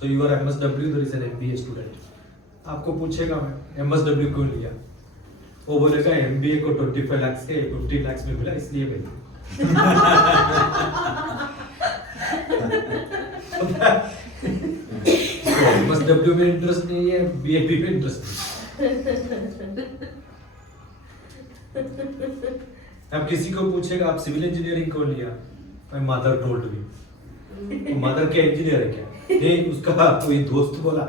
So you are MSW, there is an MBA student. आपको पूछेगा मैं MSW क्यों लिया? वो बोलेगा MBA को 25 लाख के 15 लाख में मिला इसलिए मैं लिया. MSW में इंटरेस्ट नहीं है, BAP में इंटरेस्ट नहीं. अब किसी को पूछेगा आप सिविल इंजीनियरिंग क्यों लिया? My mother told me. Mother क्या इंजीनियर है क्या? नहीं, उसका कोई दोस्त बोला.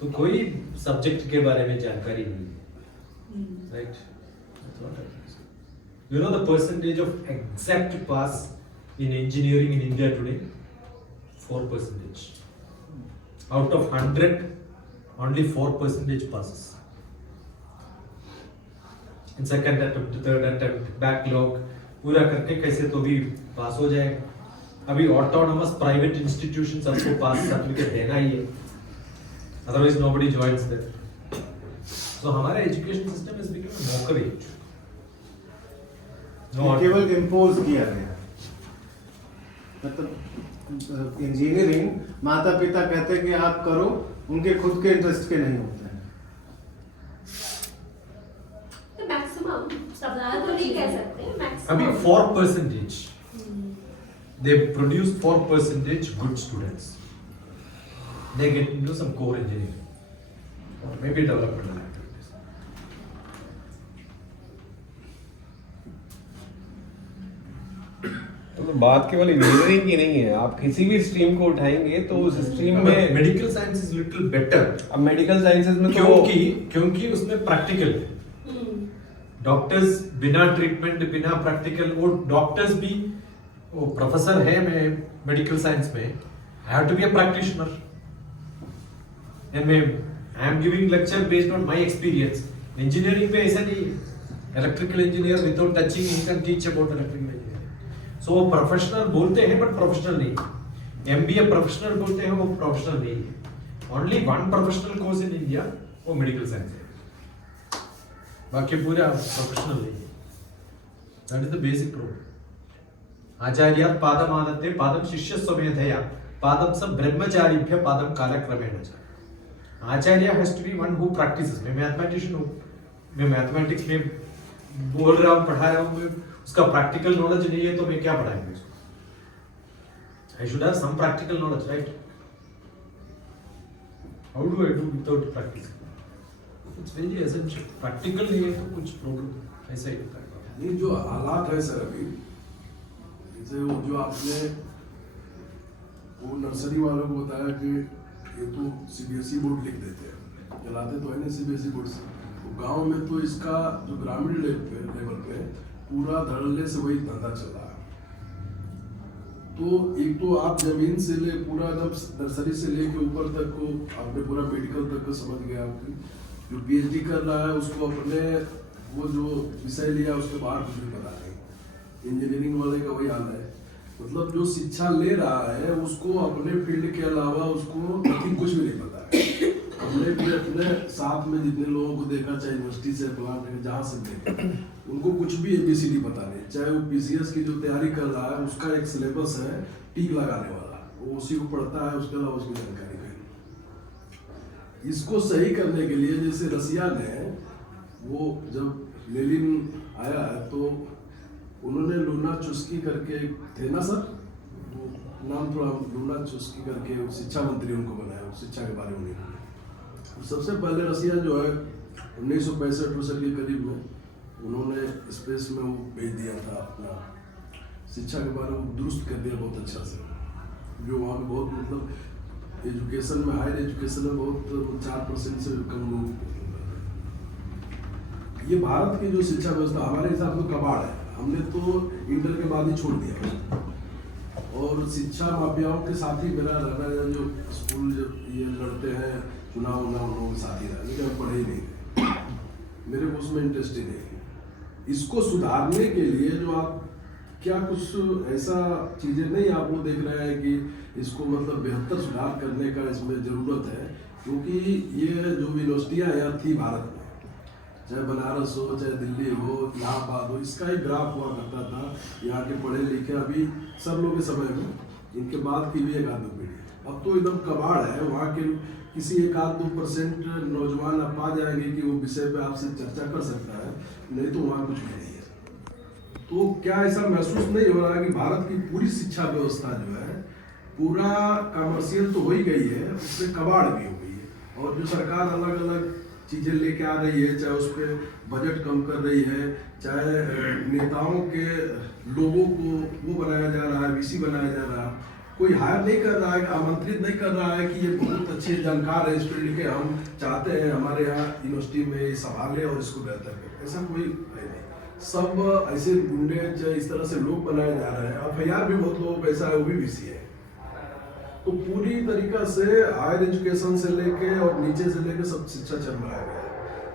तो कोई सब्जेक्ट के बारे में जानकारी नहीं है. Right? That's what I think. You know the percentage of exact pass in engineering in India today? 4%. Out of 100, only 4% passes. In second attempt, third attempt, backlog, पूरा करके कैसे तो भी पास हो जाएगा. अभी ऑटोनोमस प्राइवेट इंस्टीट्यूशन सबको पास सर्टिफिकेट देना ही है, अदरवाइज नोबडी जॉइंस देयर. सो हमारा education system is become mockery. केवल इम्पोज किया गया. मतलब इंजीनियरिंग माता पिता कहते हैं कि आप करो, उनके खुद के इंटरेस्ट के नहीं होते हैं. मैक्सिमम सब तो नहीं कह सकते. अभी 4% they produce 4% good students. They get into some core engineering or maybe developmental activities. तो बात केवल इंजीनियरिंग की नहीं है, आप किसी भी स्ट्रीम को उठाएंगे तो उस स्ट्रीम में medical science is little better. अब मेडिकल साइंसेज में क्योंकि उसमें प्रैक्टिकल है. डॉक्टर्स बिना ट्रीटमेंट बिना प्रैक्टिकल, वो डॉक्टर्स भी वो प्रोफेसर है मैं मेडिकल साइंस में, I have to be a practitioner and मैं I am giving lecture based on my experience. Engineering में ऐसा नहीं है. Electrical engineer without touching he can teach about electrical engineering. So वो प्रोफेशनल बोलते हैं बट प्रोफेशनल नहीं है. MBA प्रोफेशनल बोलते हैं, वो प्रोफेशनल नहीं है. Only one professional course in India, वो मेडिकल साइंस है, बाकी पूरा प्रोफेशनल नहीं है. That is the basic problem. आचार्यात् पादम आदत्ते पादम शिष्य स्वमेधया पादम स ब्रह्मचारिभ्य पादम कालक्रमेण च. Acharya has to be one who practices. मैं मैथमेटिशियन हूँ, मैं मैथमेटिक्स में बोल रहा हूँ, पढ़ा रहा हूँ, उसका प्रैक्टिकल नॉलेज नहीं है तो मैं क्या पढ़ाएंगे उसको? I should have some practical knowledge, right? How do I do without practice? It's very essential. Practical नहीं है तो कुछ प्रॉब्लम ऐसा ही होता है. नहीं, जो हालात है सर अभी, जैसे वो जो आपने वो नर्सरी वालों को बताया कि ये तो CBSE बोर्ड लिख देते हैं, चलाते तो है ना CBSE बोर्ड से. तो गांव में तो इसका जो ग्रामीण लेवल पे पूरा धड़ल्ले से वही धंधा चल रहा है. तो एक तो आप जमीन से ले पूरा एकदम नर्सरी से लेके ऊपर तक को आपने पूरा मेडिकल तक को समझ गया. आपकी जो PhD कर रहा है उसको अपने वो जो विषय लिया उसके बाहर कुछ नहीं पता नहीं. इंजीनियरिंग वाले का वही हाल है. मतलब जो शिक्षा ले रहा है उसको अपने फील्ड के अलावा उसको कुछ भी नहीं पता है. हमने भी अपने साथ में जितने लोगों को देखा, चाहे यूनिवर्सिटी से प्लान जहाँ से देखा, उनको कुछ भी ABCD पता नहीं. चाहे वो PCS की जो तैयारी कर रहा है उसका एक सिलेबस है टीक लगाने वाला, वो उसी को पढ़ता है, उसके अलावा उसकी जानकारी नहीं. इसको सही करने के लिए जैसे रसिया ने, वो जब लेनिन आया है तो उन्होंने लूना चुस्की करके थे ना सर, वो नाम थोड़ा लूना चुस्की करके शिक्षा मंत्री उनको बनाया, शिक्षा के बारे में. सबसे पहले रसिया जो है 1965 के करीब में उन्होंने स्पेस में वो भेज दिया था अपना शिक्षा के बारे में दुरुस्त कर दिया बहुत अच्छा से. जो वहाँ पे बहुत मतलब एजुकेशन में, हायर एजुकेशन में बहुत 4% से कम लोग. ये भारत की जो शिक्षा व्यवस्था हमारे हिसाब से कबाड़ है। हमने तो इंटर के बाद ही छोड़ दिया उसको। और शिक्षा माफियाओं के साथ ही मेरा रहना है, जो स्कूल ये लड़ते हैं चुनाव उन लोगों के साथ ही रहा, लेकिन हम पढ़े ही नहीं, मेरे को उसमें इंटरेस्ट ही नहीं। इसको सुधारने के लिए जो आप क्या कुछ ऐसा चीजें नहीं आप वो देख रहे हैं कि इसको मतलब बेहतर सुधार करने का इसमें जरूरत है? क्योंकि ये जो यूनिवर्सिटियाँ यहाँ थी भारत में, चाहे बनारस हो, चाहे दिल्ली हो, इलाहाबाद हो, इसका ही ग्राफ हुआ करता था। यहाँ के पढ़े लिखे अभी सब लोग के समय में, इनके बाद की भी एक आध पीढ़ी, अब तो एकदम कबाड़ है। वहाँ के किसी 1-2% नौजवान आप पा जाएंगे कि वो विषय पे आपसे चर्चा कर सकता है, नहीं तो वहाँ कुछ भी नहीं है। तो क्या ऐसा महसूस नहीं हो रहा है कि भारत की पूरी शिक्षा व्यवस्था जो है पूरा कमर्शियल तो हो ही गई है, उसमें कबाड़ भी हो गई है। और जो सरकार अलग अलग चीज़ें लेके आ रही है, चाहे उस पर बजट कम कर रही है, चाहे नेताओं के लोगों को वो बनाया जा रहा है, वीसी बनाया जा रहा है, कोई हायर नहीं कर रहा है, आमंत्रित नहीं कर रहा है कि ये बहुत अच्छे जानकार है इस फील्ड के, हम चाहते हैं हमारे यहाँ यूनिवर्सिटी में ये संभाले और इसको बेहतर करें। ऐसा कोई है नहीं। सब ऐसे गुंडे चाहे इस तरह से लोग बनाए जा रहे हैं। FIR भी बहुत लोगों को ऐसा है, वो भी वीसी है। तो पूरी तरीका से हायर एजुकेशन से लेके और नीचे से लेके सब शिक्षा चल रहा है।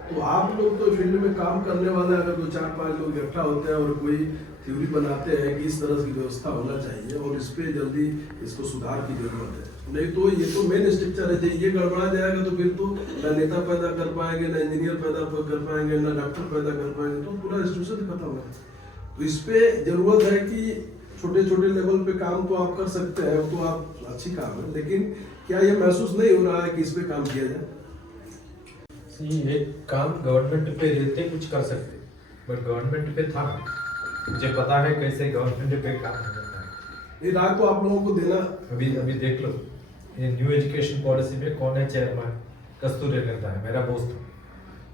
तो आप लोग तो फील्ड में काम करने वाले, अगर 2-4-5 लोग इकट्ठा होते हैं और कोई थ्योरी बनाते हैं कि इस तरह की व्यवस्था होना चाहिए और इस पे जल्दी इसको सुधार की जरूरत है, नहीं तो ये तो मेन स्ट्रक्चर है। ये गड़बड़ा जाएगा तो फिर तो ना नेता पैदा कर पाएंगे, ना इंजीनियर पैदा कर पाएंगे, ना डॉक्टर पैदा कर पाएंगे, तो पूरा इंस्टीट्यूशन खत्म है। तो इस पे जरूरत है कि छोटे छोटे लेवल पे काम तो आप कर सकते हैं, तो आप अच्छी काम है, लेकिन क्या ये महसूस नहीं हो रहा है कि इस पे काम किया जाए? ये काम गवर्नमेंट पे रहते कुछ कर सकते, बट गवर्नमेंट पे था, मुझे पता है कैसे गवर्नमेंट पे काम करता है। ये राय तो आप लोगों को देना। अभी देख लो, ये न्यू एजुकेशन पॉलिसी में कौन है चेयरमैन? कस्तूरी रंगन है, मेरा दोस्त,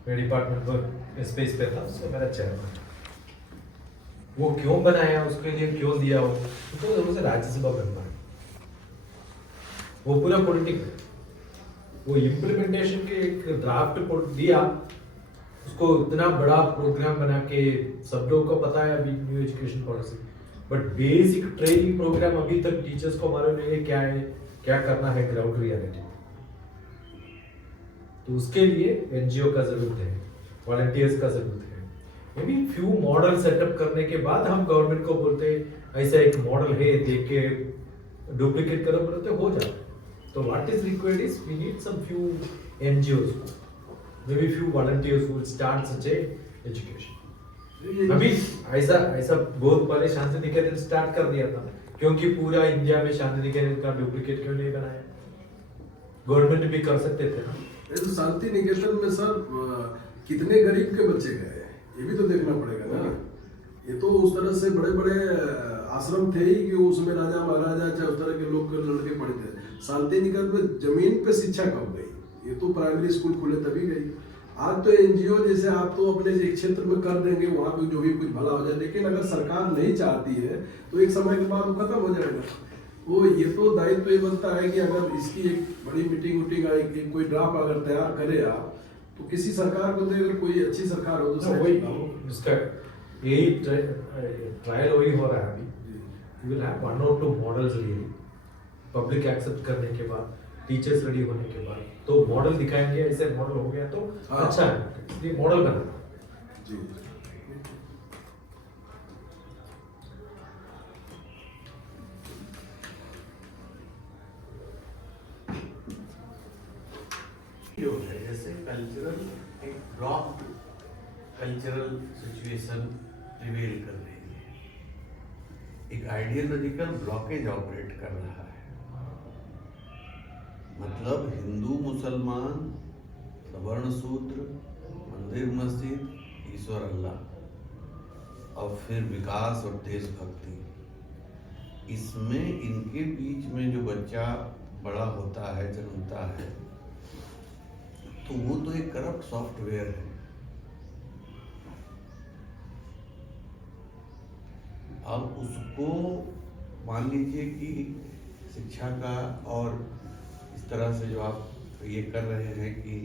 मेरे डिपार्टमेंट पर स्पेस पे था, उसको मेरा चेयरमैन। वो क्यों बनाया, उसके लिए क्यों दिया हो, तो जरूर से राज्यसभा मेंबर है, वो पूरा पॉलिटिक है। वो इम्प्लीमेंटेशन के एक ड्राफ्ट दिया, उसको इतना बड़ा प्रोग्राम बना के सब लोगों को पता है अभी new education policy, but basic training programme अभी तक टीचर्स को मालूम नहीं है क्या है, क्या करना है ग्राउंड रियलिटी। तो उसके लिए एनजीओ का जरूरत है, वॉलंटियर्स का जरूरत है। May be few model setup करने के बाद हम गवर्नमेंट को बोलते ऐसा एक मॉडल है, देख के डुप्लीकेट करो, बोलते हो जाता है। So what is required is we need some few NGOs, maybe few volunteers who will start such a education. अभी ऐसा बहुत पहले शांति निकेतन स्टार्ट कर दिया था, क्योंकि पूरा इंडिया में शांति निकेतन का डुप्लीकेट क्यों नहीं बनाया? गवर्नमेंट भी कर सकते थे ना। ये तो शांति निकेतन में सर कितने गरीब के बच्चे गए, ये भी तो देखना पड़ेगा ना। ये तो उस तरह से बड़े बड़े आश्रम थे ही कि उसमें राजा महाराजा चाहे उस तरह के लोग लड़के पढ़े थे। शांति निकेतन में जमीन पे शिक्षा कब गई? ये तो प्राइमरी स्कूल खुले तभी गई। आज तो एनजीओ जैसे आप तो अपने एक क्षेत्र में कर देंगे, वहाँ पे जो भी कुछ भला हो जाए, लेकिन अगर सरकार नहीं चाहती है तो एक समय के बाद वो खत्म हो जाएगा। वो ये तो दायित्व ये बनता है कि अगर इसकी एक बड़ी मीटिंग कोई ड्राफ्ट अगर तैयार करे आप, तो किसी सरकार को दे, अगर कोई अच्छी सरकार हो तो वही इसका यही ट्रायल वही हो रहा है अभी। We will have 1 or 2 models really, public accept करने के बाद, टीचर्स रेडी होने के बाद, तो मॉडल दिखाएंगे, ऐसे मॉडल हो गया तो अच्छा है, इसलिए मॉडल बनाना। जी जैसे कल्चरल एक ब्लॉक कल्चरल सिचुएशन प्रिवेल कर रही है, एक आइडियोलॉजिकल ब्लॉकेज ऑपरेट कर रहा है। मतलब हिंदू मुसलमान, सवर्ण शूद्र, मंदिर मस्जिद, ईश्वर अल्लाह, और फिर विकास और देशभक्ति, इसमें इनके बीच में जो बच्चा बड़ा होता है, जन्मता है, तो वो तो एक करप्ट सॉफ्टवेयर है। अब उसको मान लीजिए कि शिक्षा का और इस तरह से जो आप ये कर रहे हैं कि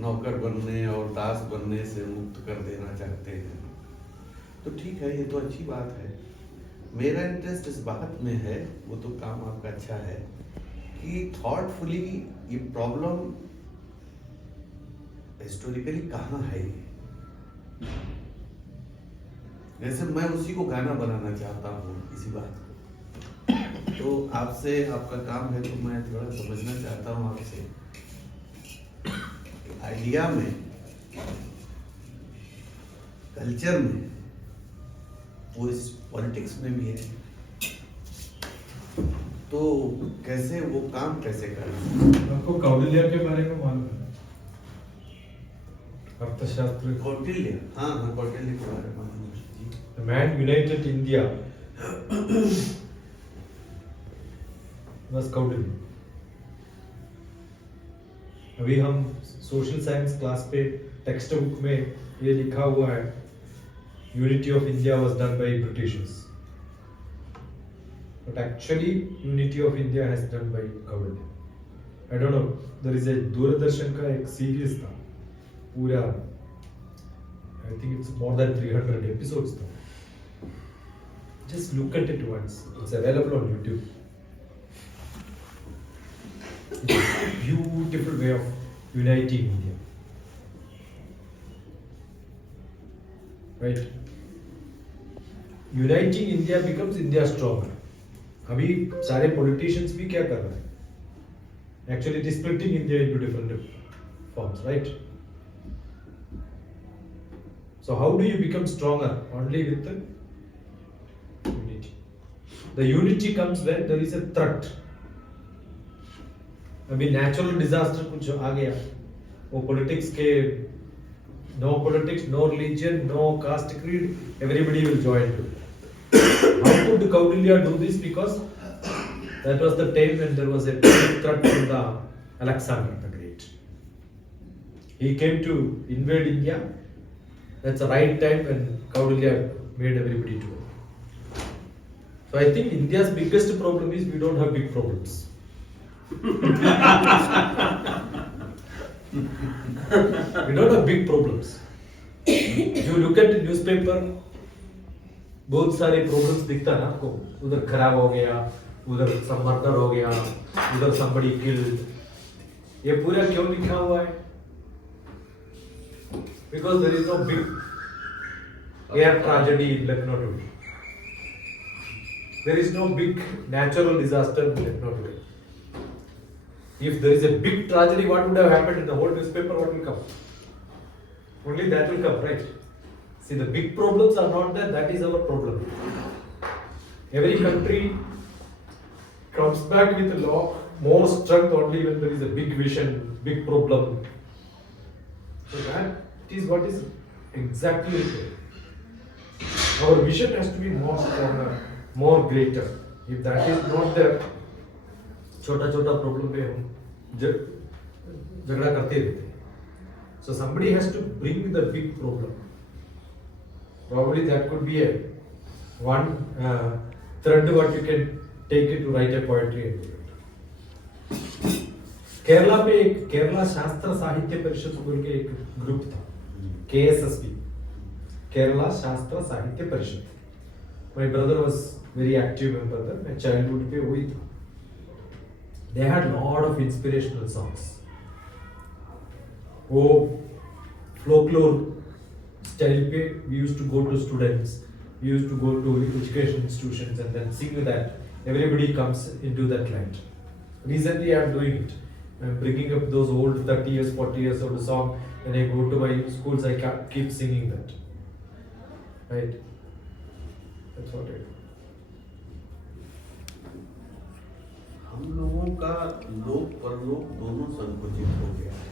नौकर बनने और दास बनने से मुक्त कर देना चाहते हैं। तो ठीक है, ये तो अच्छी बात है। मेरा इंटरेस्ट इस बात में है, वो तो काम आपका अच्छा है, कि थॉटफुली ये प्रॉब्लम हिस्टोरिकली कहाँ है ये। जैसे मैं उसी को गाना बनाना चाहता हूँ, इसी बात को। तो आपसे, आपका काम है, तो मैं थोड़ा समझना चाहता हूँ आपसे, आइडिया में, कल्चर में, वो इस पॉलिटिक्स में भी है, तो कैसे वो काम कैसे करना। आपको कौटिल्य के बारे में मालूम है? अर्थशास्त्र। कौटिल्य, हाँ हाँ, कौटिल्य के बारे में मालूम है जी। The man united India was Kautilya. अभी हम सोशल साइंस क्लास पे टेक्स्ट बुक में ये लिखा हुआ है, unity of India was done by Britishers, but actually unity of India has done by Kautilya. I don't know, there is a Doordarshan का एक सीरीज था पूरा, I think it's more than 300 episodes था. Just look at it once. It's available on YouTube. It's a beautiful way of uniting India. Right? Uniting India becomes India stronger. अभी सारे politicians भी क्या कर रहे हैं? Actually, it is splitting India into different forms, right? So how do you become stronger? Only with the unity. The unity comes when there is a threat. अभी natural disaster कुछ आ गया, वो politics के, no politics, no religion, no caste creed, everybody will join to it. How could Kautilya do this? Because that was the time when there was a threat from the Alexander the Great. He came to invade India. That's the right time when Kautilya made everybody do it. So I think India's biggest problem is we don't have big problems. We don't have big problems. You look at the newspaper, बहुत सारे problems दिखता है ना आपको, उधर खराब हो गया, उधर some murder हो गया, उधर somebody killed. ये पूरा क्यों लिखा हुआ है? Because there is no big air tragedy in Lucknow today. There is no big natural disaster in Lucknow today. If there is a big tragedy, what would have happened in the whole newspaper? What will come? Only that will come, right? See, the big problems are not there. That is our problem. Every country comes back with a lot more strength only when there is a big vision, big problem. So that is what is exactly there. Our vision has to be more stronger, more greater. If that is not there, छोटा छोटा problem पे हम झगड़ा करते रहते हैं. So somebody has to bring the big problem. Probably that could be a one thread what you can take it to write a poetry and do it. Kerala पे एक केरला शास्त्र साहित्य परिषद बोल के एक ग्रुप था, KSSP, केरला शास्त्र साहित्य परिषद. My brother was very active member there. मैं childhood पे वही था. They had lot of inspirational songs. वो folklore style पे we used to go to students, we used to go to education institutions and then sing that. Everybody comes into that light. Recently I am doing it. I am bringing up those old 30 years, 40 years old song. When I go to my schools, I keep singing that. Right? That's what I do. हम लोगों का लोक परलोक दोनों संकुचित हो गया है,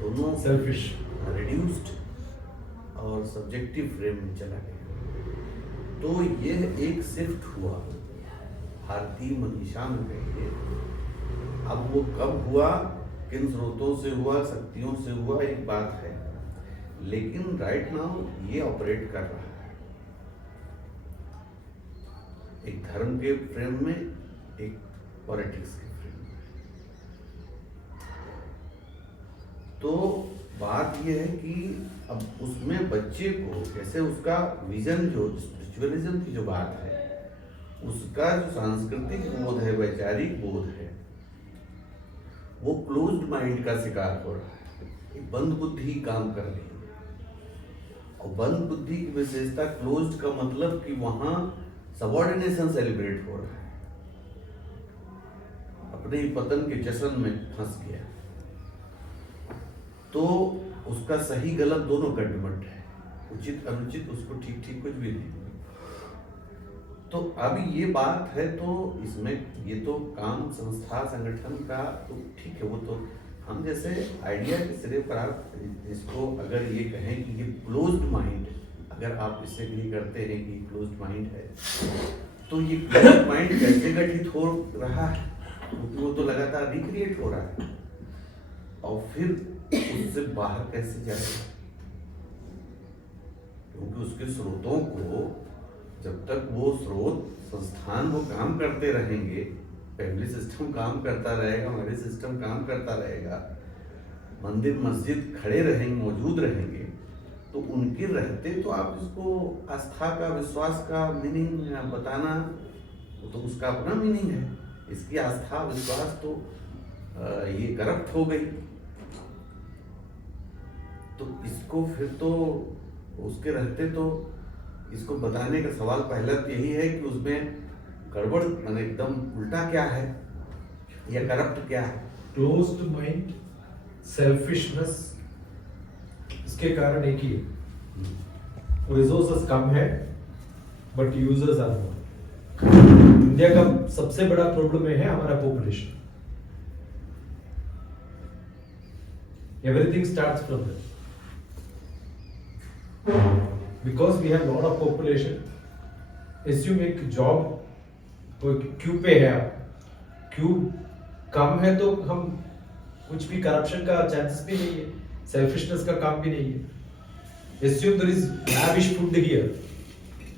दोनों Selfish. रिड्यूस्ड और सब्जेक्टिव फ्रेम में चला गया. तो यह एक शिफ्ट हुआ भारतीय मनीषा में कहिए. अब वो कब हुआ, किन स्रोतों से हुआ, शक्तियों से हुआ, एक बात है, लेकिन राइट नाउ ये ऑपरेट कर रहा है एक धर्म के फ्रेम में, एक पॉलिटिक्स के फ्रेम में. तो बात यह है कि अब उसमें बच्चे को जैसे उसका विजन, जो स्पिरिचुअलिज्म की जो बात है, उसका जो सांस्कृतिक बोध है, वैचारिक बोध है, वो क्लोज्ड माइंड का शिकार हो रहा है। एक बंद बुद्धि काम कर रही है, और बंद बुद्धि की विशेषता, क्लोज्ड का मतलब कि वहां सबऑर्डिनेशन सेलिब्रेट हो रहा है, अपने ही पतन के जश्न में फंस गया। तो उसका सही गलत दोनों गड्ढमट है, उचित अनुचित उसको ठीक ठीक कुछ भी नहीं। तो अब ये बात है, तो इसमें ये तो काम संस्था संगठन का तो ठीक है, वो तो हम जैसे आइडिया के सिरे पर आप इसको अगर ये कहें कि ये क्लोज्ड माइंड, अगर आप इससे एग्री करते हैं कि क्लोज्ड माइंड है, तो ये क्लोज्ड माइंड कैसे गठित हो रहा है, क्योंकि वो तो लगातार रिक्रिएट हो रहा है, और फिर उससे बाहर कैसे जाएगा, क्योंकि उसके स्रोतों को, जब तक वो स्रोत संस्थान वो काम करते रहेंगे, फैमिली सिस्टम काम करता रहेगा, हमारे सिस्टम काम करता रहेगा, मंदिर मस्जिद खड़े रहेंगे, मौजूद रहेंगे, तो उनके रहते तो आप इसको आस्था का, विश्वास का मीनिंग बताना, तो उसका अपना मीनिंग है। इसकी आस्था विश्वास तो ये करप्ट हो गई, तो इसको फिर तो उसके रहते तो इसको बताने का सवाल पहला तो यही है कि उसमें गड़बड़, मतलब एकदम उल्टा क्या है या करप्ट क्या है। क्लोज्ड माइंड, सेल्फिशनेस, इसके कारण एक ही है, रिसोर्सेस कम है but users are more. India का सबसे बड़ा प्रॉब्लम है हमारा population. Everything starts from that, because we have lot of population. assume एक जॉब क्यू पे है, आप क्यू कम है तो हम कुछ भी करप्शन का चांसेस भी नहीं है, सेल्फिशनेस का काम भी नहीं है। assume there is lavish food here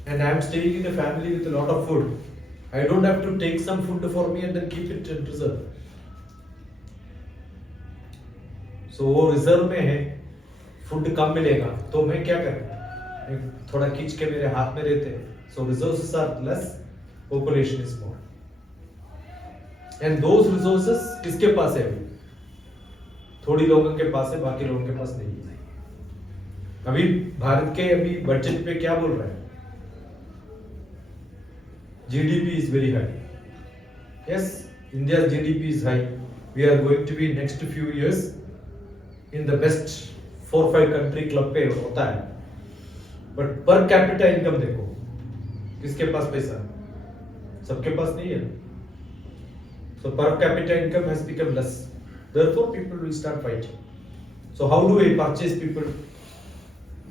and I am staying in a family with a lot of food. I don't have to take some food for me and then keep it in reserve. So वो reserve में है, food कम मिलेगा तो मैं क्या करूँ, थोड़ा खींच के मेरे हाथ में रहते हैं। So resources are less, population is more, and those resources किसके पास है अभी? थोड़ी लोगों के पास है, बाकी लोगों के पास नहीं है। अभी भारत के अभी बजट पे क्या बोल रहा है? GDP is very high. Yes, India's GDP is high. We are going to be next few years in the best 4-5 country club पे होता है, बट पर कैपिटा इनकम देखो, किसके पास पैसा है? सबके पास नहीं है। So per capita income has become less. Therefore, people will start fighting. So how do I purchase people?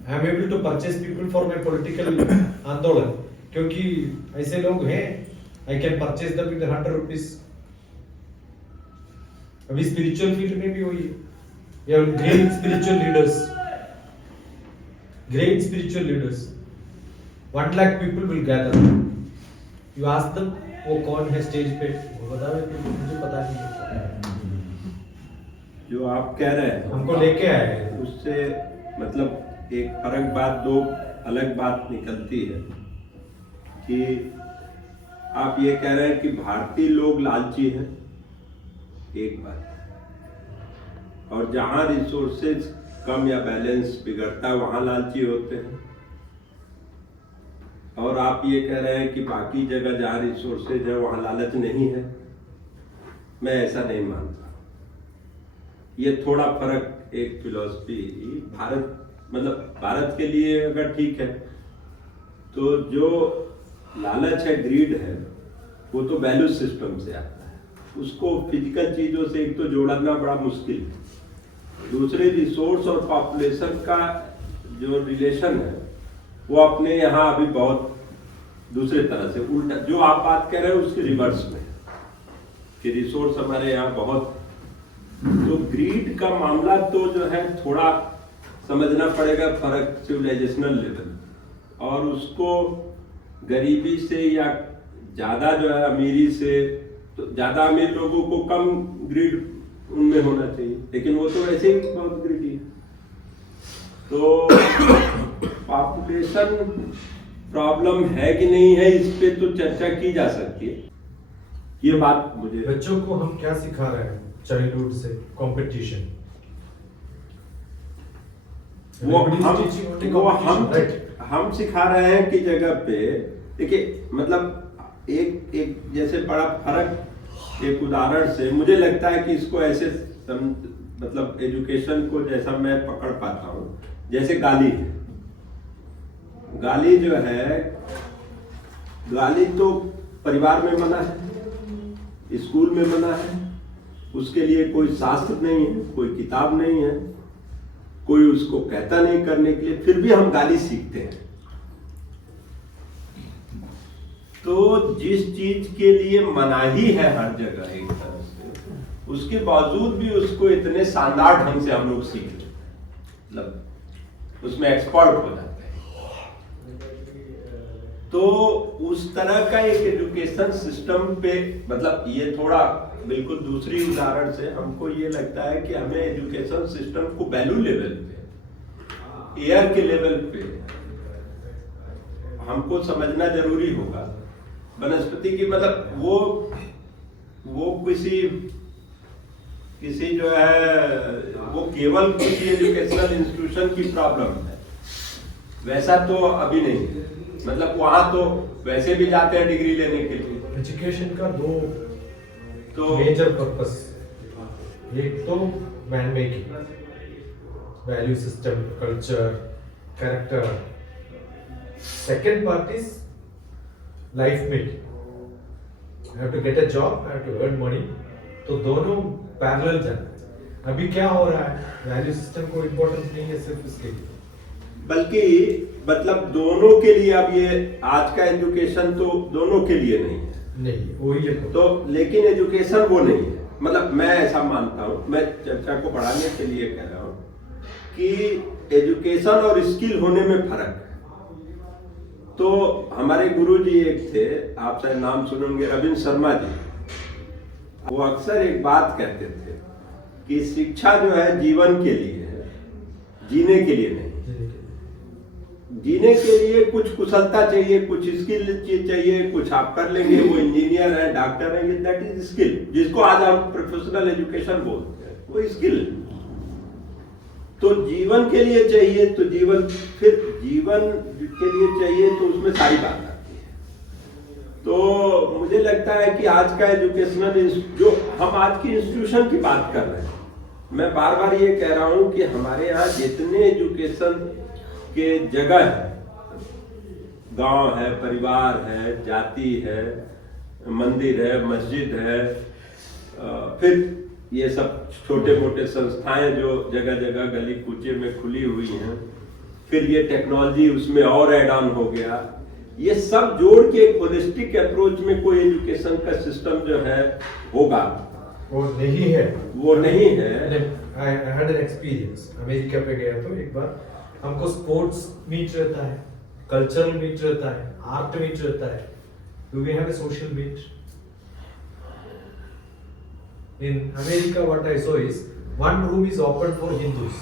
I am able to purchase people for my political आंदोलन, क्योंकि ऐसे लोग हैं, I can purchase them with 100 rupees. अभी spiritual field में भी वही है। You have great spiritual leaders. Great spiritual leaders. 1 lakh people will gather. You ask them, वो कौन है स्टेज पे? वो बता देते हैं, मुझे पता नहीं है। जो आप कह रहे हैं हमको लेके आए हैं। उससे मतलब एक फर्क बात, दो अलग बात निकलती है कि आप ये कह रहे हैं कि भारतीय लोग लालची हैं, एक बात, और जहां रिसोर्सेज कम या बैलेंस बिगड़ता है वहां लालची होते हैं, और आप ये कह रहे हैं कि बाकी जगह जहां रिसोर्सेज है वहां लालच नहीं है। मैं ऐसा नहीं मानता। ये थोड़ा फर्क, एक फिलॉसफी भारत, मतलब भारत के लिए अगर ठीक है, तो जो लालच है, ग्रीड है, वो तो वैल्यू सिस्टम से आता है। उसको फिजिकल चीजों से एक तो जोड़ना बड़ा मुश्किल है, दूसरे रिसोर्स और पॉपुलेशन का जो रिलेशन है वो अपने यहाँ अभी बहुत दूसरे तरह से उल्टा, जो आप बात कह रहे हैं उसके रिवर्स में कि रिसोर्स हमारे यहाँ बहुत, तो ग्रीड का मामला तो जो है थोड़ा समझना पड़ेगा, फर्क सिविलाइजेशनल लेवल, और उसको गरीबी से या ज्यादा जो है अमीरी से, तो ज्यादा अमीर लोगों को कम ग्रीड उनमें होना चाहिए, लेकिन वो तो वैसे ही बहुत ग्रीडी है। तो पॉपुलेशन प्रॉब्लम है कि नहीं है, इस पे तो चर्चा की जा सकती है। ये बात मुझे बच्चों को हम क्या सिखा रहे हैं चाइल्डहुड से? कंपटीशन। हम सिखा रहे हैं कि जगह पे देखिए, मतलब एक जैसे बड़ा फर्क एक उदाहरण से मुझे लगता है कि इसको ऐसे मतलब एजुकेशन को जैसा मैं पकड़ पाता हूँ, जैसे गाली है। गाली जो है, गाली तो परिवार में मना है, स्कूल में मना है, उसके लिए कोई शास्त्र नहीं है, कोई किताब नहीं है, कोई उसको कहता नहीं करने के लिए, फिर भी हम गाली सीखते हैं। तो जिस चीज के लिए मनाही है हर जगह एक तरह से, उसके बावजूद भी उसको इतने शानदार ढंग से हम लोग सीख लेते, मतलब उसमें एक्सपर्ट हो जाते हैं। तो उस तरह का एक एजुकेशन सिस्टम पे, मतलब ये थोड़ा बिल्कुल दूसरी उदाहरण से हमको ये लगता है कि हमें एजुकेशन सिस्टम को वैल्यू लेवल पे, एयर के लेवल पे हमको समझना जरूरी होगा। वनस्पति की मतलब वो किसी जो है वो केवल किसी एजुकेशनल इंस्टीट्यूशन की प्रॉब्लम है, वैसा तो अभी नहीं है। मतलब वहां तो वैसे भी जाते हैं डिग्री लेने के लिए। एजुकेशन का दो मेजर पर्पस, एक तो man making, value system, culture, character. Second part is life making. I have to get a job, I have to earn money। तो दोनों पैरेलल जाते। अभी क्या हो रहा है, वैल्यू सिस्टम को इम्पोर्टेंस नहीं है सिर्फ इसके लिए, बल्कि मतलब दोनों के लिए अब ये आज का एजुकेशन तो दोनों के लिए नहीं है। नहीं, वही है तो लेकिन एजुकेशन वो नहीं है, मतलब मैं ऐसा मानता हूँ, मैं चर्चा को बढ़ाने के लिए कह रहा हूँ कि एजुकेशन और स्किल होने में फर्क है। तो हमारे गुरुजी एक थे, आप शायद नाम सुनेंगे, रविंद्र शर्मा जी। वो अक्सर एक बात कहते थे कि शिक्षा जो है जीवन के लिए है, जीने के लिए नहीं। जीने के लिए कुछ कुशलता चाहिए, कुछ स्किल चाहिए, कुछ आप कर लेंगे, वो इंजीनियर है, डॉक्टर है, दैट इज स्किल, जिसको आज हम प्रोफेशनल एजुकेशन बोलते हैं, वो स्किल। तो जीवन के लिए चाहिए, तो जीवन के लिए चाहिए तो उसमें सारी बात आती है। तो मुझे लगता है कि आज का एजुकेशनल, जो हम आज की इंस्टीट्यूशन की बात कर रहे हैं, मैं बार बार ये कह रहा हूं कि हमारे यहाँ जितने एजुकेशन के जगह है, गांव है, परिवार है, जाति है, मंदिर है, मस्जिद है, फिर ये सब छोटे मोटे संस्थाएं जो जगह जगह गली कूचे में खुली हुई हैं, फिर ये टेक्नोलॉजी उसमें और ऐड ऑन हो गया, ये सब जोड़ के एक होलिस्टिक अप्रोच में कोई एजुकेशन का सिस्टम जो है होगा, वो नहीं है। I had an experience, America पे गया तो एक बार हमको स्पोर्ट्स मीट रहता है, कल्चरल मीट रहता है, आर्ट मीट रहता है। Do we have a social meet? In America, what I saw is one room is open for Hindus.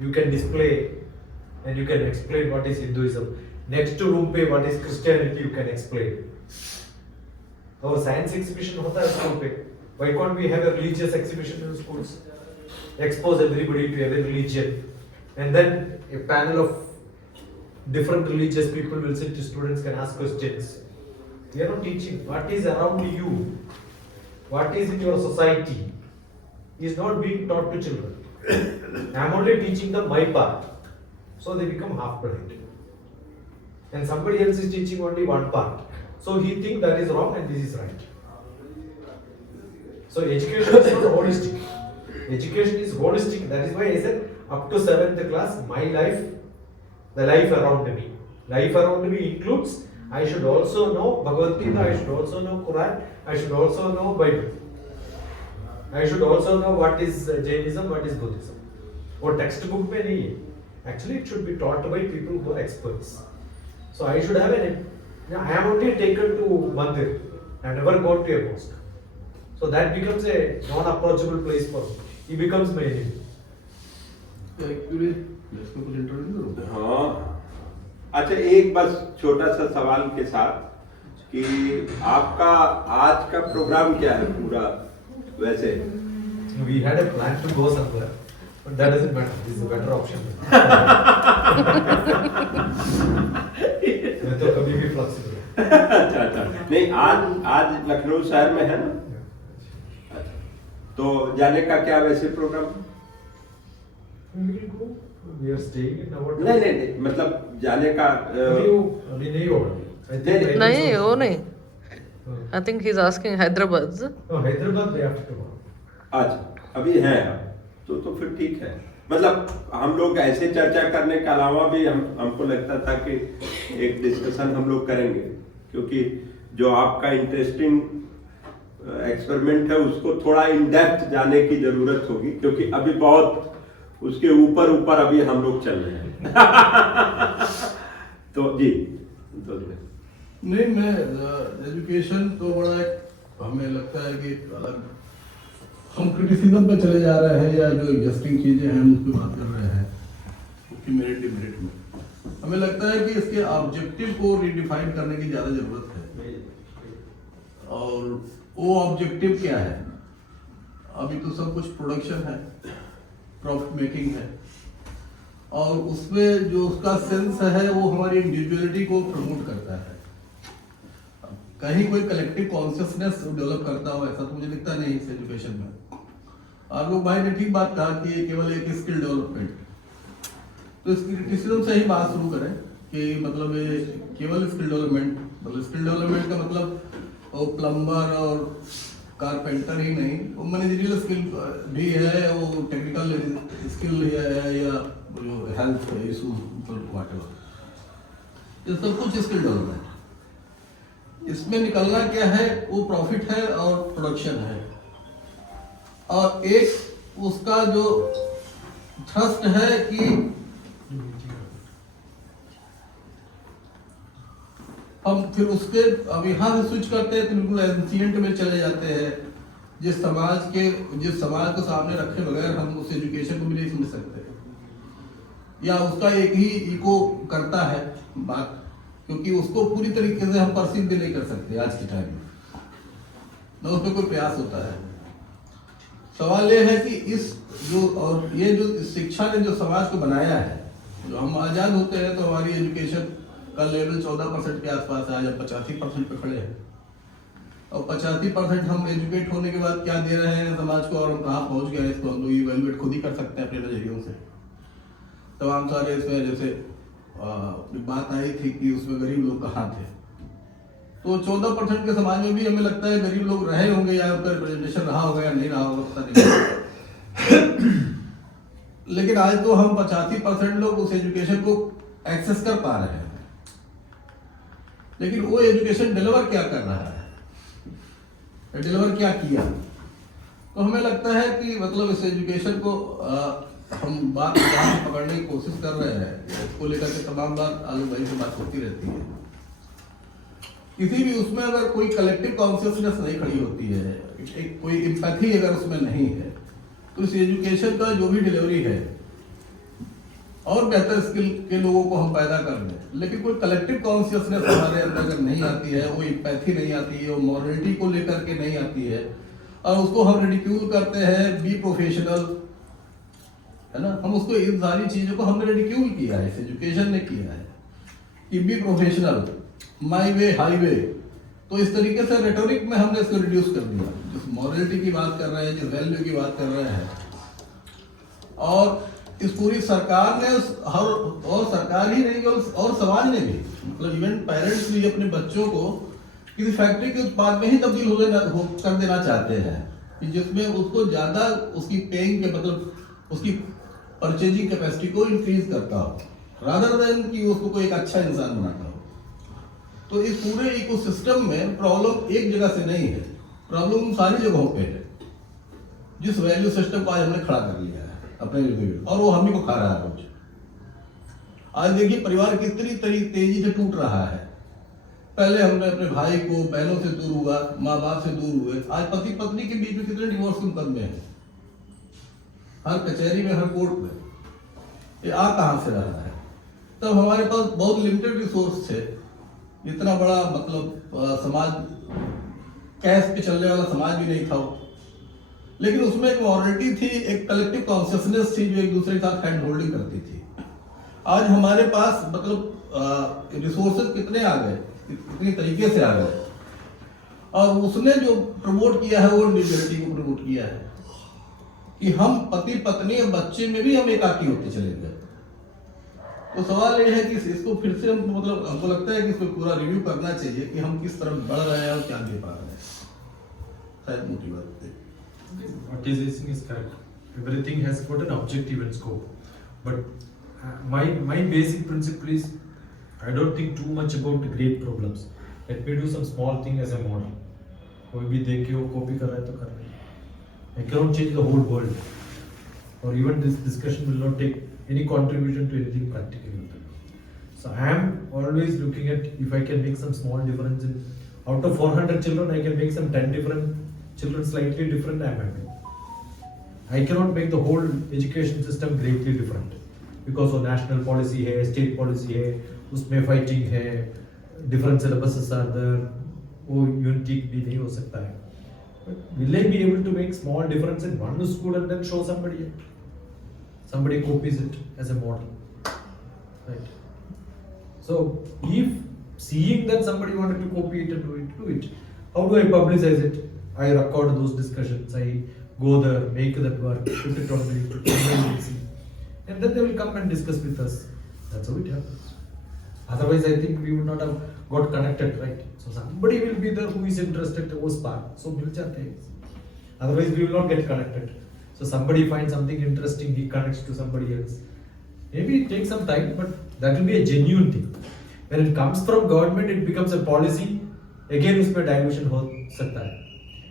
You can display and you can explain what is Hinduism. Next room पे what is Christianity you can explain. और science exhibition होता है school पे. Why can't we have a religious exhibition in schools? Expose everybody to every religion, and then a panel of different religious people will sit. Students can ask questions. We are not teaching what is around you. What is in your society is not being taught to children. I am only teaching them my part, so they become half blind. And somebody else is teaching only one part, so he thinks that is wrong and this is right. So education is not holistic. Education is holistic. That is why I said up to 7th class, my life, the life around me. Life around me includes, I should also know Bhagavad Gita, I should also know Quran, I should also know Bible. I should also know what is Jainism, what is Buddhism. वो textbook में नहीं है. Actually, it should be taught by people who are experts. So I should have I am only taken to Mandir. I never gone to a mosque. So that becomes a non-approachable place for him. He becomes my enemy. Actually इसमें कुछ interview करूँ? हाँ, अच्छा एक बस छोटा सा सवाल के साथ कि आपका आज का प्रोग्राम क्या है पूरा वैसे? We had a plan to go somewhere, but that doesn't matter. This is a better option. मैं तो कभी भी flexible हूँ. अच्छा अच्छा, नहीं आज लखनऊ शहर में है ना? अच्छा, तो जाने का क्या वैसे programme? We will go. We are staying in our. नहीं, मतलब जाने का अभी नहीं होगा. नहीं वो नहीं I think he is asking Hyderabad Hyderabad day after tomorrow. अच्छा अभी है तो फिर ठीक है. मतलब हम लोग ऐसे चर्चा करने के अलावा भी हमको लगता था कि एक डिस्कशन हम लोग करेंगे, क्योंकि जो आपका इंटरेस्टिंग एक्सपेरिमेंट है उसको थोड़ा इन डेप्थ जाने की जरूरत होगी, क्योंकि अभी बहुत उसके ऊपर अभी हम लोग चल रहे हैं. तो जी नहीं, मैं एजुकेशन तो बड़ा एक हमें लगता है कि अलग हम क्रिटिसिज्म पे चले जा रहे हैं, या जो एग्जिस्टिंग चीजें हैं उस पर बात कर रहे हैं उसकी मेरिट डिमेरिट में. हमें लगता है कि इसके ऑब्जेक्टिव को रिडिफाइन करने की ज़्यादा ज़रूरत है. और वो ऑब्जेक्टिव क्या है? अभी तो सब कुछ प्रोडक्शन है, प्रॉफिट मेकिंग है, और उसमें जो उसका सेंस है वो हमारी इंडिविजुअलिटी को प्रमोट करता है. कहीं कोई कलेक्टिव कॉन्शियसनेस डेवलप करता हो ऐसा तो मुझे दिखता नहीं इस एजुकेशन में. आप लोग भाई ने ठीक बात कहा कि ये केवल एक स्किल डेवलपमेंट, तो इस क्रिटिसिज्म से ही बात शुरू करें कि मतलब ये केवल स्किल डेवलपमेंट, मतलब स्किल डेवलपमेंट का मतलब वो प्लम्बर और कारपेंटर ही नहीं, वो मैनेजरियल स्किल भी है, वो टेक्निकल स्किल है, या जो हेल्थ इशूज व्हाटएवर, ये सब कुछ स्किल डेवलपमेंट. इसमें निकलना क्या है? वो प्रॉफिट है और प्रोडक्शन है, और एक उसका जो थ्रस्ट है कि हम फिर उसके अब यहाँ से स्विच करते हैं तो बिल्कुल एंशिएंट में चले जाते हैं, जिस समाज को सामने रखे बगैर हम उस एजुकेशन को भी नहीं समझ सकते, या उसका एक ही इको करता है बात, क्योंकि उसको पूरी तरीके से हम परसीव भी नहीं कर सकते आज के टाइम में, न उस पर कोई प्रयास होता है. सवाल ये है कि ये जो शिक्षा ने जो समाज को बनाया है, जो हम आजाद होते हैं तो हमारी एजुकेशन का लेवल 14% के आसपास है, आज हम 85% पे खड़े हैं, और 85% हम एजुकेट होने के बाद क्या दे रहे हैं समाज को और हम कहाँ पहुँच गए हैं, इसको हम लोग इवेल्युएट खुद ही कर सकते हैं अपने नजरियों से. तमाम सारे इसमें जैसे बात आई थी कि उसमें गरीब लोग कहाँ थे, तो 14% के समाज में भी हमें लगता है गरीब लोग रहे होंगे, या उनका रिप्रेजेंटेशन रहा होगा या नहीं रहा होगा पता नहीं. लेकिन आज तो हम 85% लोग उस एजुकेशन को एक्सेस कर पा रहे हैं, लेकिन वो एजुकेशन डिलीवर क्या कर रहा है, डिलीवर क्या किया? तो हमें लगता है कि मतलब इस एजुकेशन को हम बात पकड़ने की कोशिश कर रहे हैं, इसको लेकर के तमाम बार आलू भाई से बात होती रहती है. किसी भी उसमें अगर कोई कलेक्टिव कॉन्शियसनेस नहीं खड़ी होती है, एक कोई एम्पैथी अगर उसमें नहीं है, तो इस एजुकेशन का जो भी डिलीवरी है और बेहतर स्किल के लोगों को हम पैदा कर दें, लेकिन कोई कलेक्टिव कॉन्शियसनेस हमारे अंदर अगर नहीं आती है, वो एम्पैथी नहीं आती है, वो मॉरलिटी को लेकर के नहीं आती है, और उसको हम रिडिक्यूल करते हैं, बी प्रोफेशनल, है ना, हम उसको इन सारी चीजों को हमने रिडिक्यूल किया है, इस एजुकेशन ने किया है कि be professional, my way highway. तो इस तरीके से रेटोरिक में हमने इसको रिड्यूस कर दिया, जिस मॉरलिटी की बात कर रहे हैं, जिस वैल्यू की बात कर रहे हैं, और इस पूरी सरकार ने और सरकार ही नहीं और समाज ने भी, मतलब इवन पेरेंट्स भी अपने बच्चों को किसी फैक्ट्री के उत्पाद में ही तब्दील कर देना चाहते हैं, जिसमें उसको ज्यादा उसकी पेइंग के मतलब उसकी परचेजिंग कैपेसिटी को इंक्रीज करता हो, रादर देन कि उसको कोई एक अच्छा इंसान बनाता हो. तो इस पूरे इकोसिस्टम में प्रॉब्लम एक जगह से नहीं है, प्रॉब्लम सारी जगहों पे है, जिस वैल्यू सिस्टम को आज हमने खड़ा कर लिया है अपने लिए, और वो हम ही को खा रहा है रोज. आज देखिए परिवार कितनी तेजी से टूट रहा है, पहले हमने अपने भाई को बहनों से दूर हुआ, माँ बाप से दूर हुए, आज पति पत्नी के बीच में कितने डिवोर्स के मुकदमे हैं, हर कचहरी में, हर कोर्ट में। ये आ कहाँ से रहा है? तब हमारे पास बहुत लिमिटेड रिसोर्स थे, इतना बड़ा मतलब समाज, कैश पे चलने वाला समाज भी नहीं था वो। लेकिन उसमें एक मॉरलिटी थी, एक कलेक्टिव कॉन्शियसनेस थी जो एक दूसरे के साथ हैंड होल्डिंग करती थी। आज हमारे पास मतलब रिसोर्सेज कितने आ गए, कितनी तरीके से आ गए, और उसने जो प्रमोट किया है वो इंडिविजुअलिटी को प्रमोट किया है कि हम पति पत्नी और बच्चे में भी हम एकाकी होते चले गए। तो सवाल ये है कि इसको फिर से हम मतलब हमको लगता है कि इसको पूरा रिव्यू करना चाहिए कि हम किस तरफ बढ़ रहे हैं और क्या दे पा रहे हैं। शायद मोटी बात है। What is saying is correct. Everything has got an objective and scope. But my basic principle is I don't think too much about great problems. Let me do some small thing as a model. कोई भी देख के वो copy कर रहा है तो कर रहा है। I cannot change the whole world. Or even this discussion will not take any contribution to anything practical. So I am always looking at if I can make some small difference in out of 400 children, I can make some 10 different children slightly different. I am happy. I cannot make the whole education system greatly different because of national policy है, state policy है, उसमें fighting है, different syllabuses are there, वो unity भी नहीं हो सकता है. But will I be able to make small difference in one school and then show somebody it? Somebody copies it as a model, right? So if seeing that somebody wanted to copy it and do it, how do I publicize it? I record those discussions, I go there, make that work, put it on the agency, and then they will come and discuss with us. That's how it happens. Otherwise, I think we would not have got connected, right? So somebody will be there who is interested to spark. So mil jate hain. Otherwise, we will not get connected. So somebody finds something interesting, he connects to somebody else. Maybe it takes some time, but that will be a genuine thing. When it comes from government, it becomes a policy. Again, उसमें dilution हो सकता है.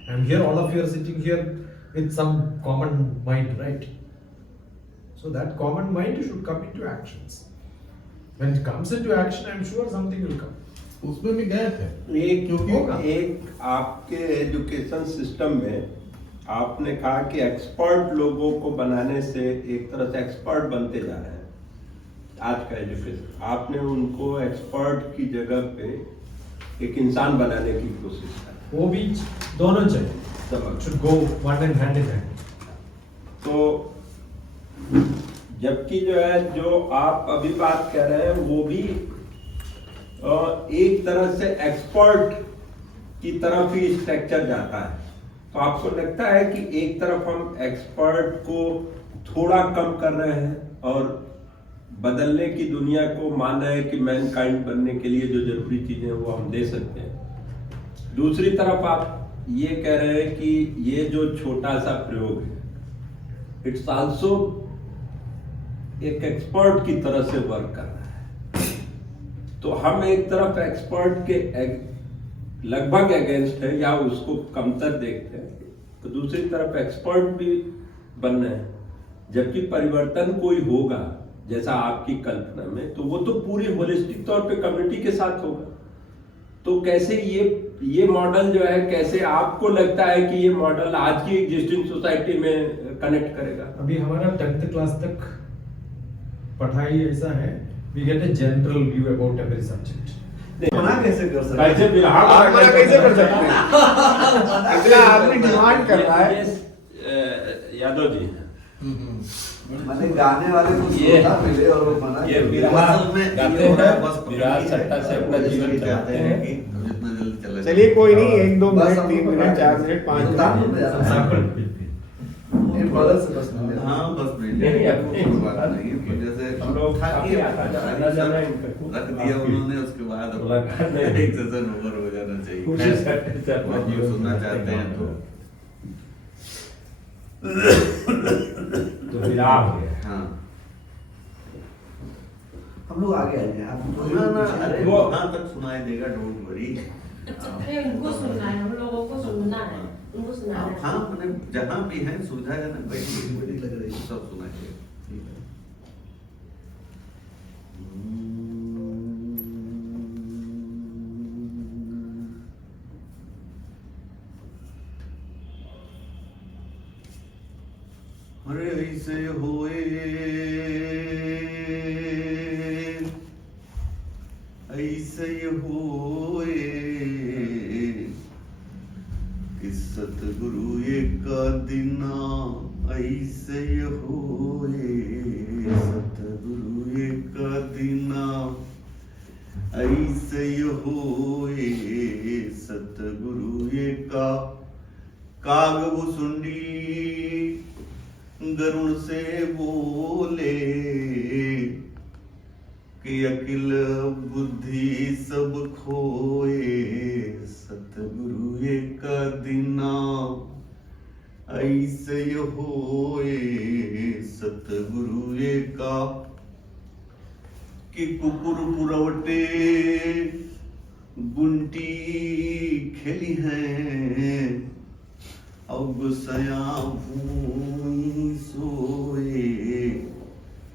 And here, all of you are sitting here with some common mind, right? So that common mind should come into actions. When it comes into action, I'm sure something will come. उसमें भी gap है। एक आपके education system में आपने कहा कि expert लोगों को बनाने से एक तरह से एक्सपर्ट बनते जा रहे हैं आज का एजुकेशन। आपने उनको एक्सपर्ट की जगह पे एक इंसान बनाने की कोशिश की। वो भी दोनों चाहिए, should go one and hand in hand. तो जबकि जो है जो आप अभी बात कर रहे हैं वो भी एक तरह से एक्सपर्ट की तरफ ही स्ट्रक्चर जाता है। तो आपको लगता है कि एक तरफ हम एक्सपर्ट को थोड़ा कम कर रहे हैं और बदलने की दुनिया को मान रहे हैं कि मैनकाइंड बनने के लिए जो जरूरी चीजें वो हम दे सकते हैं। दूसरी तरफ आप ये कह रहे हैं कि ये जो छोटा सा प्रयोग है इट्स आल्सो एक एक्सपर्ट की तरह से वर्क कर रहा है। तो हम एक तरफ एक्सपर्ट के लगभग अगेंस्ट है या उसको कमतर देखते हैं, तो दूसरी तरफ एक्सपर्ट भी बनना है। जबकि परिवर्तन कोई होगा जैसा आपकी कल्पना में, तो वो तो पूरी होलिस्टिक तौर पे कम्युनिटी के साथ होगा। तो कैसे ये मॉडल जो है, कैसे आपको लगता है कि ये मॉडल आज की एग्जिस्टिंग सोसाइटी में कनेक्ट करेगा? अभी हमारा 10th क्लास तक पढ़ाई ऐसा है, we get a general view about every subject. मना कैसे कर सकते कैसे आप मना कैसे कर सकते हैं? अगला आदमी डिमांड कर रहा है। यादव जी मैंने गाने वाले को श्रोता मिले और वो मना ये असल में गाते हैं, विराट सट्टा से अपना जीवन चलाते हैं। जितना जल्दी चले चलिए कोई नहीं, 1 2 minute 3 minute 4 minute 5 minute in बदल से बस मिले। हाँ बस मिले, नहीं, अपनी कोई बात नहीं। जैसे हम लोग था कि रख दिया उन्होंने, उसके बाद एक सेशन ओवर हो जाना चाहिए। कोशिश करते हैं आप ये सुनना चाहते हैं तो विराट है। हाँ हम लोग आगे आ जाए, आप ना, अरे वो वहाँ तक सुनाई देगा, डोंट वरी। उनको सुनना है, हम लोगों को सुनना है, उनको सुनना है। हाँ मैंने जहाँ भी है सुविधाजनक बैठी लग रही है, सब सुनाई देगा। अरे ऐसे होए, ऐसे होए कि सतगुरु एक दिना, ऐसे होए सतगुरु एक दिना, ऐसे होए सतगुरु एका। काग भुसुंडी गरुण से बोले कि अकिल बुद्धि सब खोए, सतगुरु एक दिना, ऐसे होए सतगुरु एका। कि कुकुर पुरवटे गुंटी खेली हैं, अब गुस्सया भूमि सोए,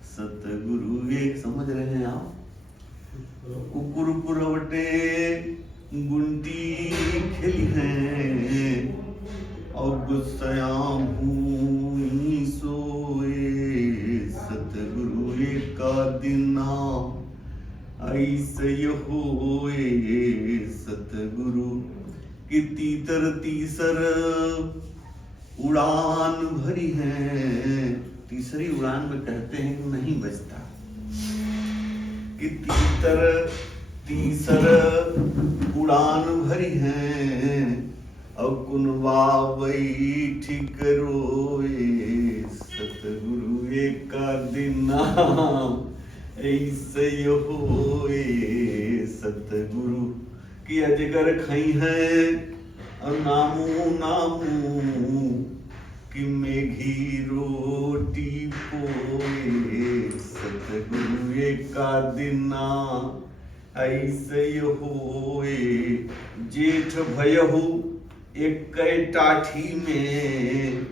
सतगुरु एक। समझ रहे हैं आप? कुकुर पुरवटे गुंटी खेली हैं, और गुस्सया भूमि सोए, सतगुरु एक दिना, ऐसे होए सतगुरु। कि तीतर तीसर उड़ान भरी है, तीसरी उड़ान में कहते हैं कि नहीं बचता। कि तीतर तीसर उड़ान भरी है, और कुनवा बैठी रोए, सतगुरु एक दिना, ऐसे होए सतगुरु। कि अजगर खई है और नामू नामू, कि मेघी रोटी पोए, सतगुरु एक दिना, ऐसे होए। जेठ भयहु एक टाठी में,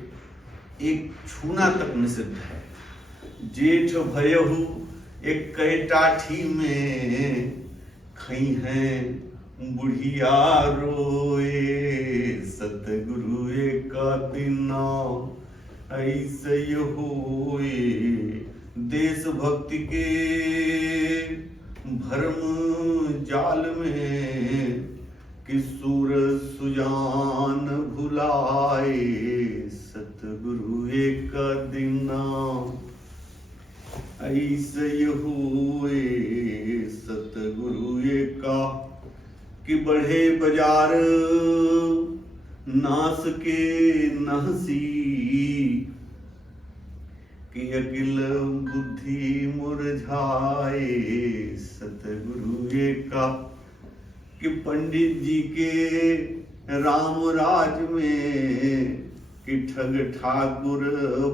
एक छूना तक निषिद्ध है। जेठ भयहु एक टाठी में, खई हैं बुढ़िया रोए, सतगुरु एक दिना, ऐसे होए। देशभक्ति के भरम जाल में, कि सूर सुजान भुलाए, सतगुरु एक दिना, ऐसे होए सतगुरु एका। कि बढ़े बाजार नास के नहसी, कि अकिल बुद्धि मुरझाए, सतगुरु एका। कि पंडित जी के राम राज में, कि ठग ठाकुर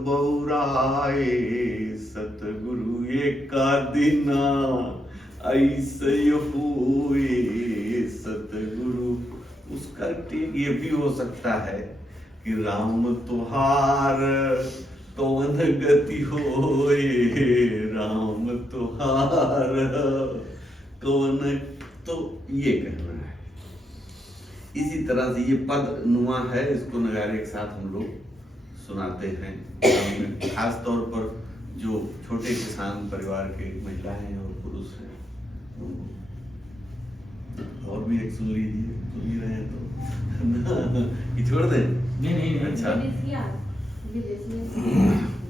बौराए, सतगुरु एक दिना, ऐसे हुए सतगुरु। उसका टेक ये भी हो सकता है कि राम तुहार तो गति होए, राम तुहार कौन, तो ये कहना है। इसी तरह से ये पद नुमा है, इसको नगारे के साथ हम लोग सुनाते हैं। खास तौर पर जो छोटे किसान परिवार के महिलाएं और पुरुष हैं, और भी एक सुन लीजिए, सुन ही रहे हैं तो कि छोड़ दें? नहीं। अच्छा,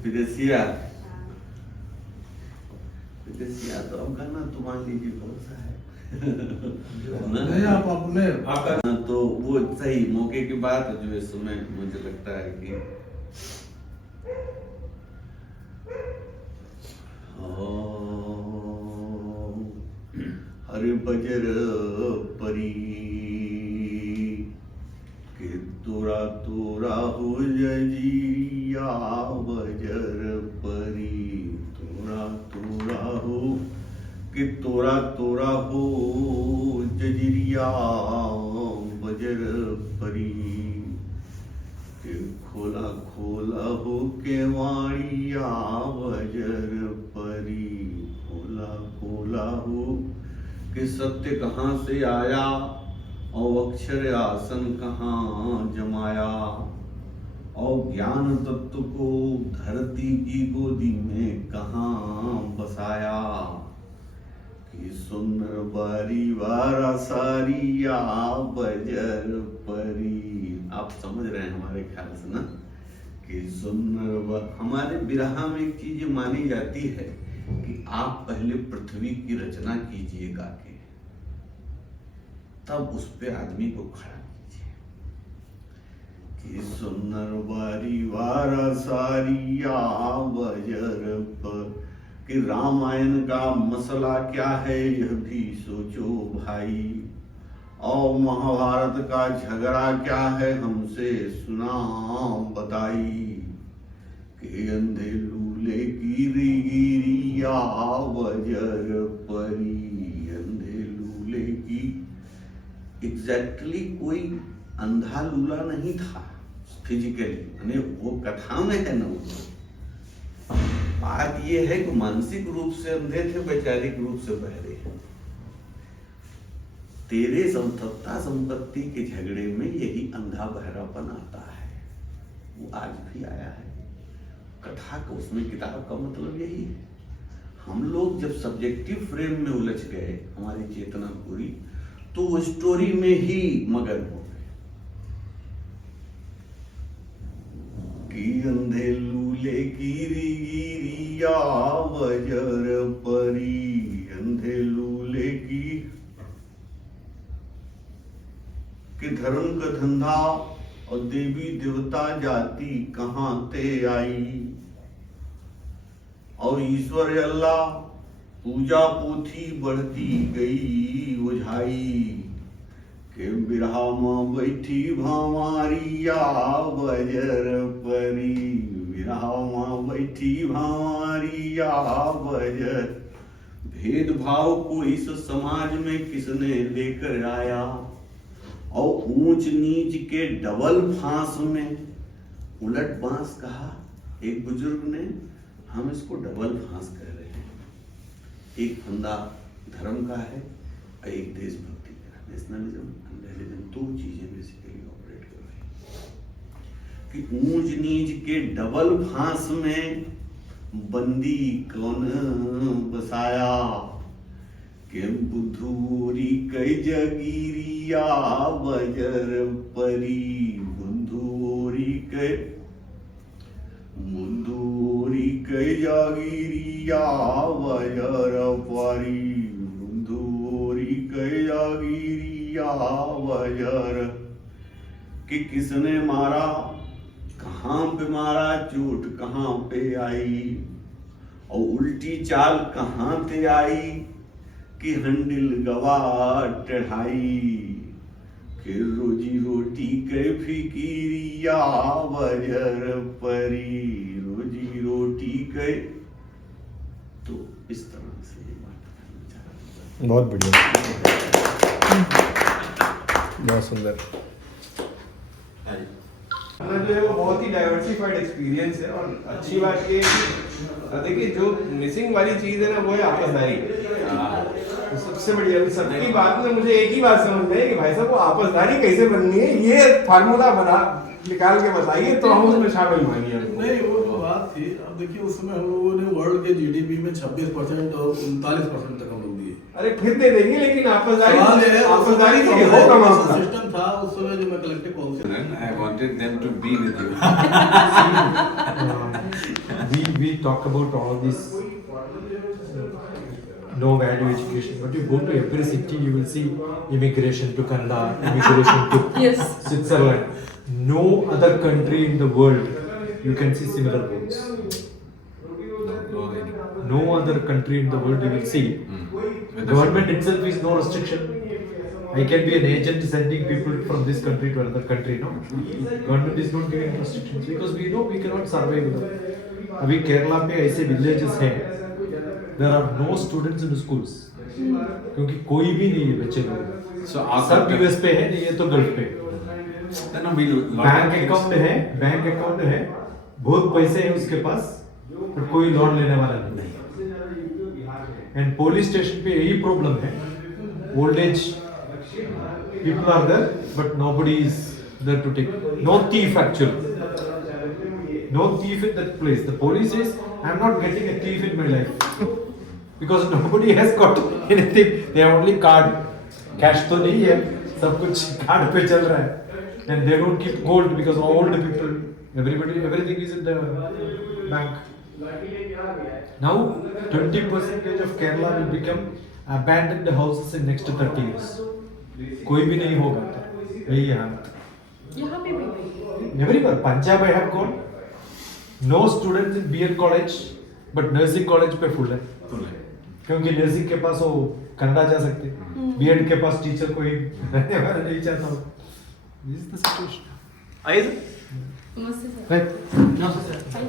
विदेशिया तो अब गाना तो मान लीजिए बहुत सा है नहीं, आप अपने आपका तो वो सही मौके की बात जो इस समय मुझे लगता है कि हरि बजर परी के तोरा तोरा हो जजिया, बजर परी तोरा तोरा हो, कि तोरा तोरा हो जजिया, बजर परी के खोला खोला हो केवाड़िया, बजर परी खोला खोला हो, कि सत्य कहाँ से आया और अक्षर आसन कहाँ जमाया, और ज्ञान तत्व को धरती की गोदी में कहाँ बसाया कि सुंदर बारी वारा सारिया बजर परी। आप समझ रहे हैं हमारे ख्याल से ना कि हमारे बिरहा में एक चीज मानी जाती है कि आप पहले पृथ्वी की रचना कीजिएगा के तब उस पे आदमी को खड़ा कीजिए कि सुंदर बारी वारा सारिया बजर पर। कि रामायण का मसला क्या है यह भी सोचो भाई, और महाभारत का झगड़ा क्या है हमसे सुना बताई। कि अंधे लूले गिरी गिरिया बजर परी, अंधे लूले की। एग्जैक्टली कोई अंधा लूला नहीं था फिजिकली, यानी वो कथा में है ना। वो बात ये है कि मानसिक रूप से अंधे थे, वैचारिक रूप से बहरे हैं। तेरे सत्ता संपत्ति के झगड़े में यही अंधा बहरापन आता है, वो आज भी आया है। कथा का उसमें किताब का मतलब यही है। हम लोग जब सब्जेक्टिव फ्रेम में उलझ गए, हमारी चेतना पूरी, तो वो स्टोरी में ही मगन हो गए। कि अंधे लूले गिरी गिरिया बजर परी, अंधे लूले की। कि धर्म का धंधा और देवी देवता जाति कहाँ ते आई, और ईश्वर अल्लाह पूजा पोथी बढ़ती गई ओझाई। के बिरहा में बैठी भामारिया बजर परी, बिरहा में बैठी भामारिया बजर। भेदभाव को इस समाज में किसने लेकर आया, और ऊंच नीच के डबल फांस में उलट बांस कहा एक बुजुर्ग ने। हम इसको डबल फांस कह रहे हैं। एक फंदा धर्म का है और एक देशभक्ति का। नेशनलिज्म एंड रिलीजन दो चीजें बेसिकली ऑपरेट कर रही हैं। कि ऊंच नीच के डबल फांस में बंदी कौन बसाया। के बुद्धूरी कई जगीरिया बजर परी, बुद्धूरी कई जागिरिया बजर परी, बुद्धूरी कई जागिरिया बजर। कि किसने मारा, कहाँ पे मारा, चोट कहाँ पे आई, और उल्टी चाल कहाँ से आई। कि हंडिल गवा टढ़ाई। कि रोजी रोटी के फिकिरिया बजर परी, रोजी रोटी के। तो इस तरह से ये बात करना चाह रहा हूं। बहुत बढ़िया, बहुत सुंदर। अपना जो है वो बहुत ही डाइवर्सिफाइड एक्सपीरियंस है। और अच्छी बात ये है कि देखिए जो मिसिंग वाली चीज है ना वो है आपसदारी। तो सबसे बढ़िया सबकी बात में मुझे एक ही बात समझ में है कि भाई साहब वो आपसदारी कैसे बननी है, ये फार्मूला बना निकाल के बताइए तो हम उसमें शामिल होंगे। नहीं, वो जो बात थी, अब देखिए उस समय हम लोगों ने वर्ल्ड के जीडीपी में 26% और 39% तक हम लोग दिए। अरे फिर दे देंगे, लेकिन आपसदारी से हो कम आपका सिस्टम था उस समय जो मैं collective council. I wanted them to be with you. We talk about all this no value education, but you go to every city, you will see immigration to Canada, immigration to Yes. Switzerland. No other country in the world you can see similar boards. No other country in the world you will see. Government itself is no restriction. I can be an agent sending people from this country to another country. No, government is not giving restrictions because we know we cannot survive without. अभी केरला पे ऐसे villages हैं, there are no students in schools, क्योंकि कोई भी नहीं है बच्चे लोग। सब यूएस पे है, नहीं ये तो गल्फ पे। बैंक अकाउंट है, बहुत पैसे हैं उसके पास, पर कोई लोन लेने वाला नहीं। एंड पुलिस स्टेशन पे यही प्रॉब्लम है, old age people are there but nobody is there to take, no thief actually, no thief in that place. The police says, I'm not getting a thief in my life. Because nobody has got anything. They have only card. Cash तो नहीं है, सब कुछ card पे चल रहा है. And they don't keep gold because old people, everything is in the bank. Now 20% of Kerala will become abandoned houses in next 30 years. कोई भी नहीं होगा. यही है. यहाँ पे भी Everywhere. Punjab I have gone. No students in BEd college, but nursing college पे full है. क्योंकि नर्सिंग के पास वो कनाडा जा सकते. BEd के पास टीचर कोई रहने वाला नहीं चाहता हो. This is the situation. आइए नमस्ते सर. Right. सर